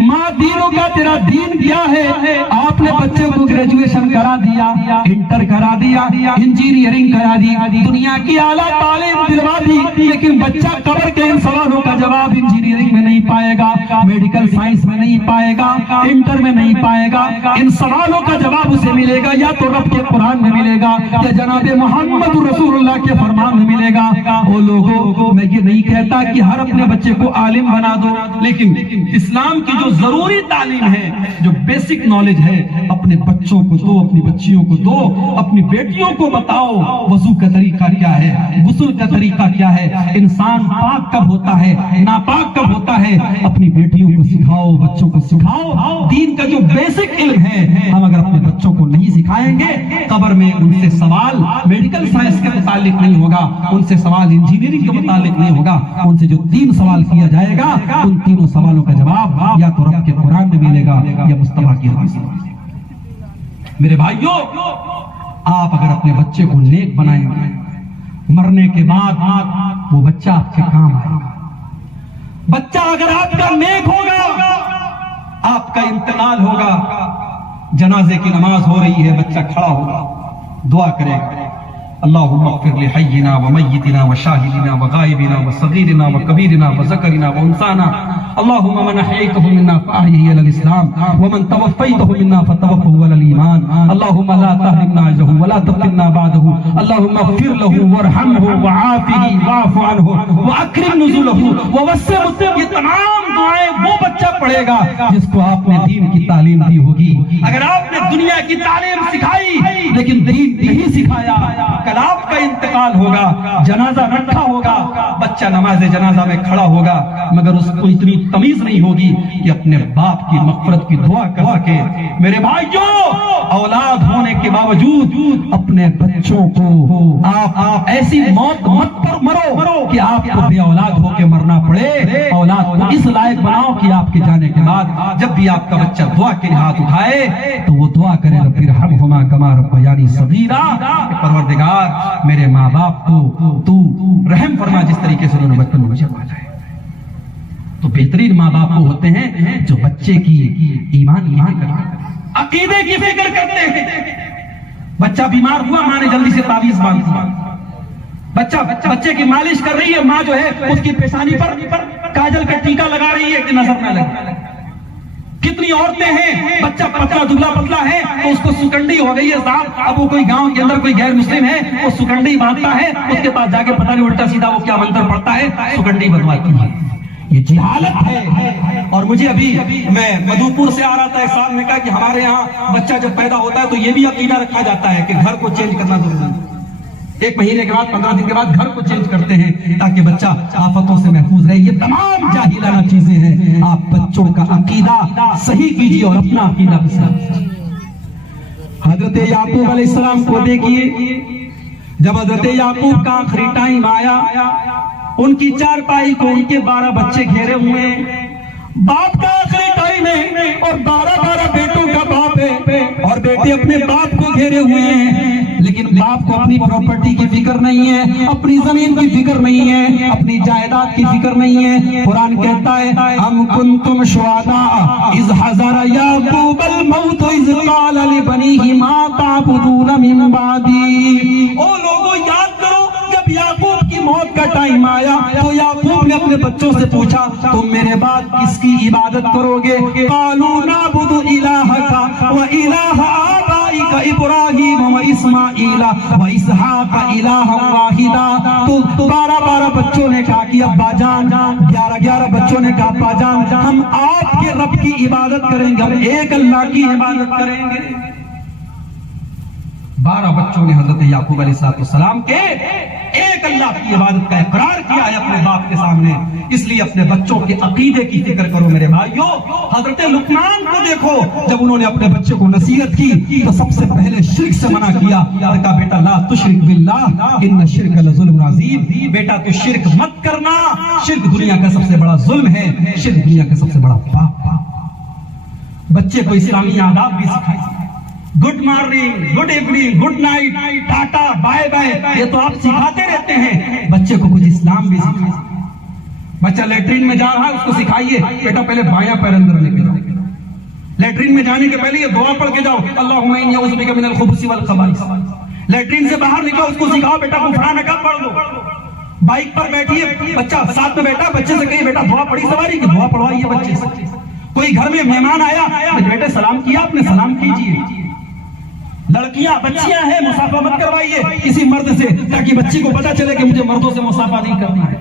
ماں دینوں کا، تیرا دین کیا ہے. آپ نے بچے کو گریجویشن کرا دیا، انٹر کرا دیا، انجینئرنگ کرا دی، دنیا کی اعلیٰ تعلیم دلوا دی، لیکن بچہ قبر کے ان سوالوں کا جواب انجینئرنگ میں نہیں پائے گا، میڈیکل سائنس میں نہیں پائے گا، انٹر میں نہیں پائے گا. ان سوالوں کا جواب اسے ملے گا یا تو رب کے قرآن میں ملے گا یا جناب محمد رسول اللہ کے فرمان میں ملے گا. وہ لوگوں، میں یہ نہیں کہتا کہ ہر اپنے بچے کو عالم بنا دو، لیکن اسلام کی جو ضروری تعلیم ہے، جو بیسک نالج ہے، اپنے بچوں کو دو، اپنی بچیوں کو دو، اپنی بیٹیوں کو بتاؤ وضو کا طریقہ کیا ہے، غسل کا طریقہ کیا ہے، انسان پاک کب ہوتا ہے، ناپاک کب ہوتا ہے. اپنی بیٹیوں کو سکھاؤ، بچوں کو سکھاؤ. دین کا جو بیسک علم ہے ہم اگر اپنے بچوں کو نہیں سکھائیں گے، قبر میں ان سے سوال میڈیکل سائنس کے متعلق نہیں ہوگا، ان سے سوال انجینئرنگ کے متعلق نہیں ہوگا. ان سے جو 3 سوال کیا جائے گا ان تینوں سوالوں کا جواب یا تو رب کے قرآن میں ملے گا یا مصطفیٰ کی حدیث میں. میرے بھائیوں، آپ اگر اپنے بچے کو نیک بنائیں گے، مرنے کے بعد وہ بچہ آپ کے کام آئے گا. بچہ اگر آپ کا نیک ہوگا، آپ کا انتقال ہوگا، جنازے کی نماز ہو رہی ہے، بچہ کھڑا ہوگا، دعا کرے گا اللہم اغفر لحینا ومیتنا وشاہدنا وغائبنا وصغیرنا وکبیرنا وذکرنا وانثانا اللہم من احییتہ منا فاحیہ علی الاسلام ومن توفیتہ منا فتوفہ علی الایمان اللہم لا تحرمنا اجرہ ولا تفتنا بعدہ اللہم اغفر لہ وارحمہ وعافہ واعف عنہ واکرم نزلہ ووسع. یہ تمام دعائیں وہ بچہ پڑھے گا جس کو آپ نے دین کی تعلیم دی ہوگی. اگر آپ نے دنیا کی تعلیم سکھائی لیکن دین نہیں سکھایا، کل آپ کا انتقال ہوگا، جنازہ رکھا ہوگا، بچہ نماز جنازہ میں کھڑا ہوگا مگر اس کو اتنی تمیز نہیں ہوگی کہ اپنے باپ کی مغفرت کی دعا کر سکے. میرے بھائیوں، اولاد ہونے کے باوجود اپنے بچوں کو آپ ایسی موت مت پر مرو کہ آپ کو بے اولاد ہو کے مرنا پڑے. اولاد کو اس لائق بناؤ کہ آپ کے جانے کے بعد جب بھی آپ کا بچہ دعا کے ہاتھ اٹھائے تو وہ دعا کرے رب ارحمہما کما ربیانی صغیرا، پروردگار میرے ماں باپ کو تو رحم فرما جس طریقے سے انہوں نے بچپن میں مجھے پالا ہے. تو بہترین ماں باپ وہ ہوتے ہیں جو بچے کی ایمان کرتے ہیں، عقیدے کی فکر کرتے ہیں. بچہ بیمار ہوا، ماں نے جلدی سے تعویذ باندھ دیا. بچے کی مالش کر رہی ہے، ماں جو ہے اس کی پیشانی پر کاجل کا ٹیکا لگا رہی ہے کہ نظر نہ لگے. کتنی عورتیں ہیں، بچہ پتلا دبلا پتلا ہے تو اس کو سکنڈی ہو گئی ہے صاحب. اب وہ کوئی گاؤں کے اندر کوئی غیر مسلم ہے، وہ سکنڈی باندھتا ہے، اس کے پاس جا کے پتہ نہیں الٹا سیدھا وہ کیا منتر پڑتا ہے، سکنڈی بنواتی ہے. یہ جہالت ہے. اور مجھے ابھی میں مدھوپور سے آ رہا تھا، ایک صاحب نے کہا کہ ہمارے یہاں بچہ جب پیدا ہوتا ہے تو یہ بھی عقیدہ رکھا جاتا ہے کہ گھر کو چینج کرنا ضروری ہے. 1 مہینے کے بعد 15 دن کے بعد گھر کو چینج کرتے ہیں تاکہ بچہ آفتوں سے محفوظ رہے. یہ تمام جاہلانہ چیزیں ہیں. آپ بچوں کا عقیدہ صحیح کیجیے اور اپنا عقیدہ بھی صحیح کیجیے. حضرت یعقوب علیہ السلام کو دیکھیے، جب حضرت یعقوب کا آخری ٹائم آیا، ان کی چارپائی کو ان کے 12 بچے گھیرے ہوئے ہیں. باپ کا آخری ٹائم ہے اور 12 بیٹوں کا باپ ہے اور بیٹے اپنے باپ کو گھیرے ہوئے ہیں. لیکن لیکن باپ کو اپنی پراپرٹی کی فکر نہیں ہے, اپنی زمین کی فکر نہیں ہے, اپنی جائیداد کی فکر نہیں ہے. قرآن کہتا ہے ام کنتم شہداء اذ حضر یعقوب الموت اذ قال لبنیہ ما تعبدون من بعدی. او لوگوں یاد کرو جب یعقوب کی موت کا ٹائم آیا تو یعقوب نے اپنے بچوں سے پوچھا تم میرے بعد کس کی عبادت کرو گے؟ قالوا نعبد الہک و الہ آبائک ابراہیم و اسماعیل و اسحاق الہا واحدا. تو 12 بچوں نے کہا کہ ابا جان, 11 بچوں نے کہا ابا جان ہم آپ کے رب کی عبادت کریں گے, ہم ایک اللہ کی عبادت کریں گے. 12 بچوں نے حضرت یعقوب علیہ السلام کے ایک اللہ کی عبادت کا اقرار کیا ہے اپنے باپ کے سامنے. اس لیے اپنے بچوں کے عقیدے کی فکر کرو میرے بھائیو. حضرت لقمان کو دیکھو, جب انہوں نے اپنے بچے کو نصیحت کی تو سب سے پہلے شرک سے منع کیا. کہا بیٹا لا تشرک باللہ ان الشرک لظلم عظیم. بیٹا تو شرک مت کرنا, شرک دنیا کا سب سے بڑا ظلم ہے, شرک دنیا کا سب سے بڑا پاپ. بچے کو اسلامی آداب بھی سکھائیں, good morning, good evening, good night, tata, bye bye, یہ تو آپ سکھاتے رہتے ہیں. بچے کو کچھ اسلام بھی سکھائیں. بچہ لیٹرین میں جا رہا ہے اس کو سکھائیے بیٹا پہلے بایاں پیر اندر لے کے جاؤ. لیٹرین میں جانے کے پہلے یہ دعا پڑھ کے جاؤ اللہم انی اعوذ بک من الخبث والخبائث. لیٹرین سے باہر نکلو اس کو سکھاؤ بیٹا غفرانک پڑھ لو. بائک پر بیٹھیے بچہ ساتھ میں بیٹا, بچے سے کہیے بیٹا دعا پڑھی سواری کی, دعا پڑھوائیے بچے سے. کوئی گھر میں مہمان آیا بیٹے سلام کیا آپ نے, سلام کیجیے. لڑکیاں بچیاں ہیں مصافحہ مت کروائیے کسی مرد سے تاکہ بچی کو پتا چلے کہ مجھے مردوں سے مصافحہ نہیں کرنا ہے.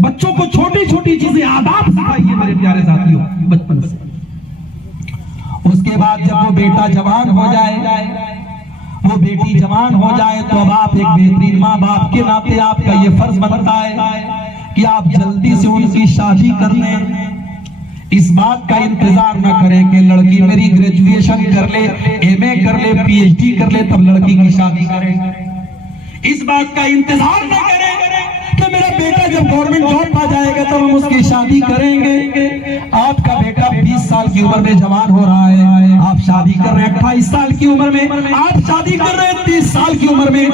بچوں کو چھوٹی چھوٹی چیزیں آداب سکھائیے میرے پیارے ساتھیوں بچپن سے. اس کے بعد جب وہ بیٹا جوان ہو جائے, وہ بیٹی جوان ہو جائے تو اب آپ ایک بہترین ماں باپ کے ناطے آپ کا یہ فرض بنتا ہے کہ آپ جلدی سے ان کی شادی کر لیں. اس بات کا انتظار نہ کریں کہ لڑکی میری گریجویشن کر لے, ایم اے کر لے, پی ایچ ڈی کر لے تب لڑکی کی شادی کریں. اس بات کا انتظار نہ کریں کہ میرا بیٹا جب گورنمنٹ جاب پا جائے گا تب ہم اس کی شادی کریں گے. آپ کا بیٹا 20 سال کی عمر میں جوان ہو رہا ہے, آپ شادی کر رہے ہیں 28 سال کی عمر میں, آپ شادی کر رہے ہیں 30 سال کی عمر میں.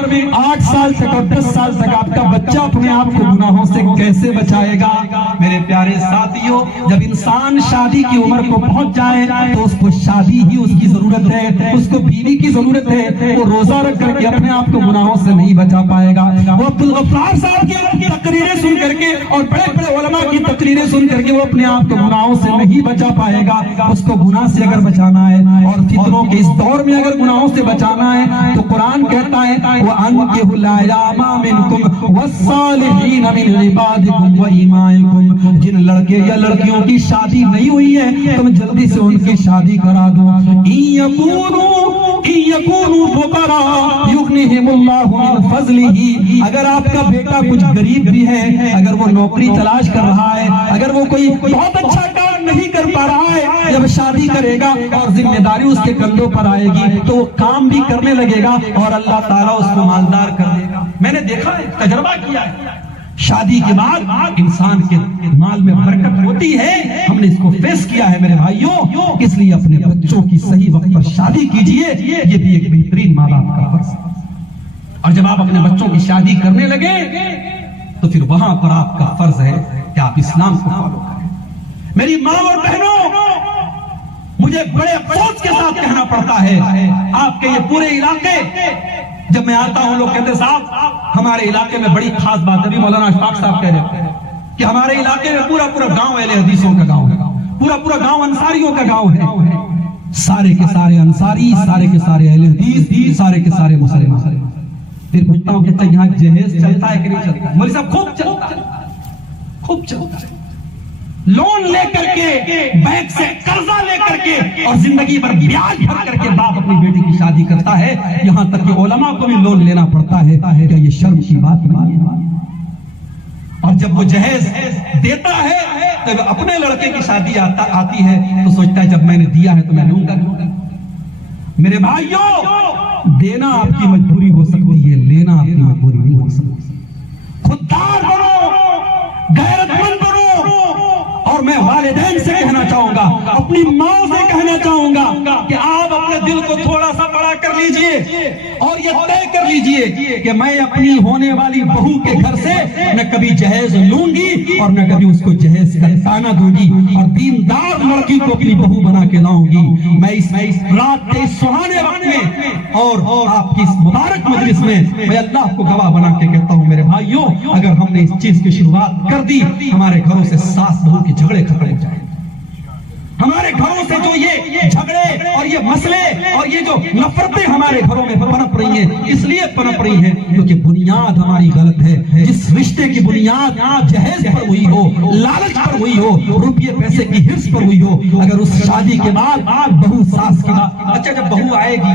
8 سال تک اور 10 سال تک آپ کا بچہ اپنے آپ کو گناہوں سے کیسے بچائے گا؟ میرے پیارے ساتھیوں, جب انسان شادی کی عمر کو پہنچ جائے تو اس کو شادی ہی اس کی ضرورت ہے, اس کو بیوی کی ضرورت ہے. وہ روزہ رکھ کر کے اپنے آپ کو گناہوں سے نہیں بچا پائے گا. وہ عبدالغفار صاحب کی تقریریں سن کر کے اور بڑے بڑے علماء کی تقریریں سن کر کے وہ اپنے آپ کو گناہوں سے نہیں بچا پائے گا. اس کو گناہ سے اگر بچانا ہے اور فتنوں کے اس دور میں اگر گناہوں سے بچانا ہے تو قرآن کہتا ہے وَأَنكِحُوا الْأَيَامَ مِنكُمْ وَالصَّالِحِينَ مِنْ عِبَادِكُمْ وَإِمَائِكُمْ. جن لڑکے یا لڑکیوں کی شادی نہیں ہوئی ہے تم جلدی سے ان کی شادی کرا دو. إِن يَكُونُوا فُقَرَاءَ يُغْنِهِمُ اللَّهُ مِنْ فَضْلِهِ. اگر آپ کا بیٹا کچھ غریب بھی ہے, اگر وہ نوکری تلاش کر رہا ہے, اگر وہ کوئی بہت اچھا کام نہیں کر پا رہا ہے, جب شادی کرے گا اور ذمہ داری اس کے کندھوں پر آئے گی تو وہ کام بھی کرنے لگے گا اور اللہ تعالیٰ اس کو مالدار کر دے گا. میں نے دیکھا ہے, تجربہ کیا ہے. شادی کے بعد انسان کے مال میں برکت ہوتی ہے, ہم نے اس کو فیس کیا ہے میرے بھائیوں. اس لیے اپنے بچوں کی صحیح وقت پر شادی کیجئے, یہ بھی ایک بہترین ماں باپ کا فرض ہے. اور جب آپ اپنے بچوں کی شادی کرنے لگے تو پھر وہاں پر آپ کا فرض ہے کہ آپ اسلام کو فالو کریں. میری ماں اور بہنوں, مجھے بڑے افسوس کے ساتھ کہنا پڑتا ہے آپ کے یہ پورے علاقے, جب میں آتا ہوں لوگ کہتے ہیں صاحب ہمارے علاقے میں بڑی خاص بات ہے. مولانا اشفاق صاحب کہہ رہے ہیں کہ ہمارے علاقے میں پورا گاؤں اہل حدیثوں کا گاؤں ہے, پورا گاؤں انصاریوں کا گاؤں ہے. سارے کے سارے انصاری, سارے کے سارے اہل حدیث, سارے کے سارے مسلمان. پھر پوچھتا ہوں کہ یہاں جہیز چلتا ہے کہ نہیں چلتا؟ مولوی صاحب خوب چلتا ہے, خوب چلتا ہے. لون لے کر کے, بینک سے قرضہ لے کر کے اور زندگی بھر بیاج بھر کر کے باپ اپنی بیٹی کی شادی کرتا ہے. یہاں تک کہ علماء کو بھی لون لینا پڑتا ہے. کیا یہ شرم کی بات نہیں ہے؟ اور جب وہ جہیز دیتا ہے تو اپنے لڑکے کی شادی آتی ہے تو سوچتا ہے جب میں نے دیا ہے تو میں لوں گا. میرے بھائیوں, دینا آپ کی مجبوری ہو سکتی ہے, لینا آپ کی مجبوری نہیں ہو سکتی. خوددار بنو, غیرت مند بنو اور میں والدین سے کہنا چاہوں گا, اپنی ماں سے کہنا چاہوں گا کہ آپ اپنے دل کو تھوڑا سا بڑا کر لیجئے اور یہ طے کر لیجئے کہ میں اپنی ہونے والی بہو کے گھر سے نہ کبھی جہیز لوں گی اور نہ کبھی اس کو جہیز کا کھانا دوں گی, اور دیندار لڑکی کو اپنی بہو بنا کے لاؤں گی. میں اس رات کے سہانے وقت میں اور آپ کی اس مبارک مجلس میں میں اللہ کو گواہ بنا کے کہتا ہوں میرے بھائیوں, اگر ہم نے اس چیز کی شروعات کر دی, ہمارے گھروں سے ساس بہو کے جھگڑے ختم ہو جائیں. ہمارے گھروں سے جو یہ جھگڑے اور یہ مسئلے اور یہ جو نفرتیں ہمارے گھروں میں پنپ رہی ہیں, اس لیے پنپ رہی ہیں کیونکہ بنیاد ہماری غلط ہے. جس رشتے کی بنیاد جہیز پر ہوئی ہو, لالچ پر ہوئی ہو, روپیے پیسے کی حرص پر ہوئی ہو, اگر اس شادی کے بعد بہو ساس کی اچھا جب بہو آئے گی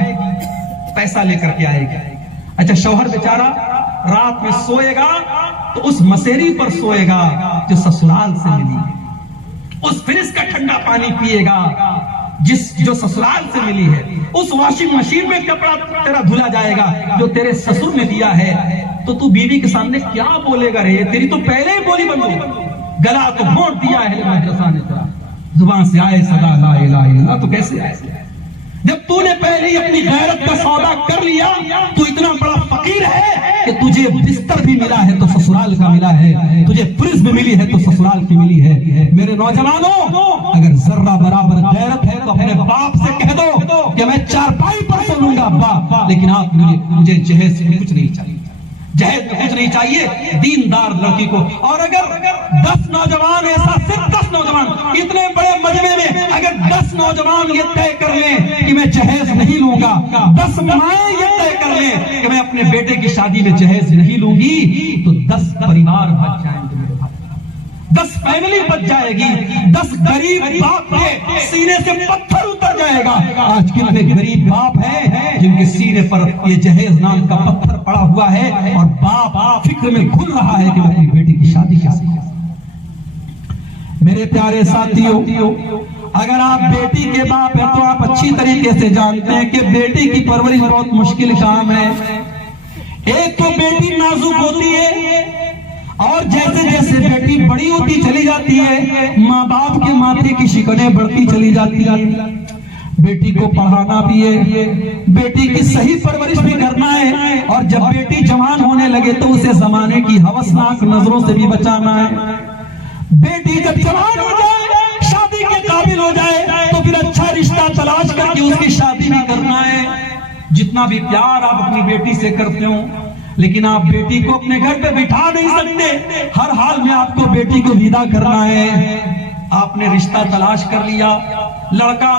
پیسہ لے کر کے آئے گی, اچھا شوہر بیچارہ رات میں سوئے گا تو اس مسیری پر سوئے گا جو سسرال سے ملی ہے, اس فریج کا ٹھنڈا پانی پیے گا جو سسرال سے ملی ہے, اس واشنگ مشین میں کپڑا تیرا دھلا جائے گا جو تیرے سسر نے دیا ہے. تو بیوی کے سامنے کیا بولے گا رے, تیری تو پہلے ہی بولی بند ہو, گلا تو گھونٹ دیا ہے مدرسہ نے تیرا, زبان سے آئے صدا لا الہ الا اللہ, تو کیسے آئے؟ جب تو نے پہلے ہی اپنی غیرت کا سودا کر لیا تو اتنا بڑا فقیر ہے کہ تجھے بستر بھی ملا ہے تو سسرال کا ملا ہے, تجھے فریج بھی ملی ہے تو سسرال کی ملی ہے. میرے نوجوانوں, اگر ذرہ برابر غیرت ہے تو اپنے باپ سے کہہ دو کہ میں چارپائی پر سو لوں گا ابا, لیکن آپ مجھے جہیز میں کچھ نہیں چاہیے, جہیز میں کچھ نہیں چاہیے دیندار لڑکی کو. اور اگر 10 نوجوان ایسا, صرف 10 نوجوان اتنے بڑے مجمع میں اگر 10 نوجوان یہ طے کر لیں کہ میں جہیز نہیں لوں گا, 10 مائیں یہ طے کر لیں کہ میں اپنے بیٹے کی شادی میں جہیز نہیں لوں گی, تو 10 پریوار بچ جائیں گے, 10 فیملی بچ جائے گی, 10 غریب باپ کے سینے سے پتھر اتر جائے گا. آج کتنے غریب باپ ہیں جن کے سینے پر یہ جہیز نام کا پتھر پڑا ہوا ہے اور باپ فکر میں گھل رہا ہے کہ میں اپنی بیٹی کی شادی کیسے کروں. میرے پیارے ساتھیوں, اگر آپ بیٹی کے باپ ہیں تو آپ اچھی طریقے سے جانتے ہیں کہ بیٹی کی پرورش بہت مشکل کام ہے. ایک تو بیٹی نازک ہوتی ہے اور جیسے جیسے بیٹی بڑی ہوتی چلی جاتی ہے ماں باپ کے ماتھے کی شکنیں بڑھتی چلی جاتی ہیں. بیٹی کو پڑھانا بھی ہے, بیٹی کی صحیح پرورش بھی کرنا ہے, اور جب بیٹی جوان ہونے لگے تو اسے زمانے کی ہوسناک نظروں سے بھی بچانا ہے. بیٹی جب جوان ہو جائے, شادی کے قابل ہو جائے تو پھر اچھا رشتہ تلاش کر کے اس کی شادی بھی کرنا ہے. جتنا بھی پیار آپ اپنی بیٹی سے کرتے ہو, لیکن آپ بیٹی کو اپنے گھر پہ بٹھا نہیں سکتے, ہر حال میں آپ کو بیٹی کو ودا کرنا ہے. آپ نے رشتہ تلاش کر لیا, لڑکا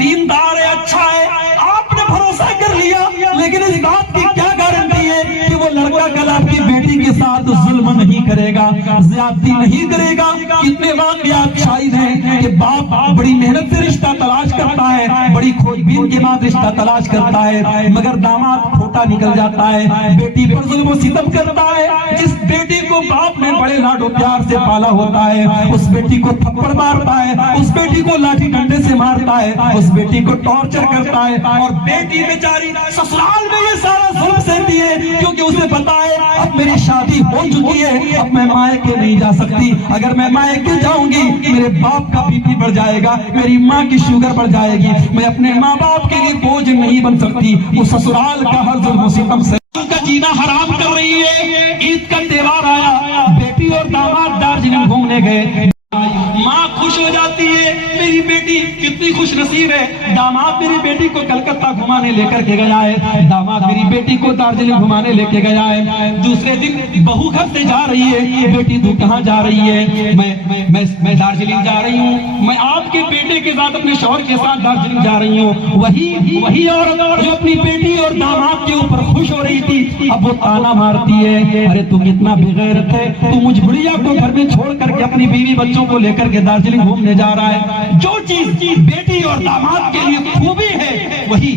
دیندار ہے, اچھا ہے, آپ نے بھروسہ کر لیا, لیکن اس بات کی کیا گارنٹی ہے کہ وہ لڑکا کل آپ کی بیٹی کے ساتھ ظلم نہیں کرے گا, زیادتی نہیں کرے گا. کتنے واقعات شاہد ہیں کہ باپ بڑی محنت سے رشتہ تلاش کرتا ہے, بڑی کھوج بین کے بعد رشتہ تلاش کرتا ہے, مگر داماد کھوٹا نکل جاتا ہے, بیٹی پر ظلم و ستم کرتا ہے. جس بیٹی کو باپ نے بڑے لاڈ و پیار سے پالا ہوتا ہے, اس بیٹی کو تھپڑ مارتا ہے, اس بیٹی کو لاٹھی ڈنڈے سے مارتا ہے, اس بیٹی کو ٹارچر کرتا ہے, اور بیٹی بیچاری سسرال میں یہ سارا ظلم سہتی ہے کیونکہ اسے پتا ہے اب میری شادی ہو چکی ہے, اب میں مائکے نہیں جا سکتی. اگر میں مائکے جاؤں گی میرے باپ کا بی پی بڑھ جائے گا, میری ماں کی شوگر بڑھ جائے گی, میں اپنے ماں باپ کے لیے بوجھ نہیں بن سکتی. وہ سسرال کا ہر ظلم و ستم سے کا جینا حرام کر رہی ہے. عید کا تہوار آیا, بیٹی اور داماد دارجلنگ گھومنے گئے, ماں خوش ہو جاتی ہے, میری بیٹی کتنی خوش نصیب ہے, داماد میری بیٹی کو کلکتہ گھمانے لے کر کے گیا ہے, داماد میری بیٹی کو دارجلنگ گھمانے لے کے گیا ہے. دوسرے دن بہو گھر سے جا رہی ہے, بیٹی تو کہاں جا رہی ہے؟ میں دارجلنگ جا رہی ہوں, میں آپ کے بیٹے کے ساتھ اپنے شوہر کے ساتھ دارجلنگ جا رہی ہوں. وہی عورت جو اپنی بیٹی اور داماد کے اوپر خوش ہو رہی تھی, اب وہ تانا مارتی ہے, ارے تو کتنا بے غیرت ہے, تو مجھ بڑھیا کو گھر میں چھوڑ کر کے اپنی بیوی بچوں کو لے کر کے دارجلنگ گھومنے جا رہا ہے. جو چیز بیٹی اور داماد کے لیے خوبی ہے وہی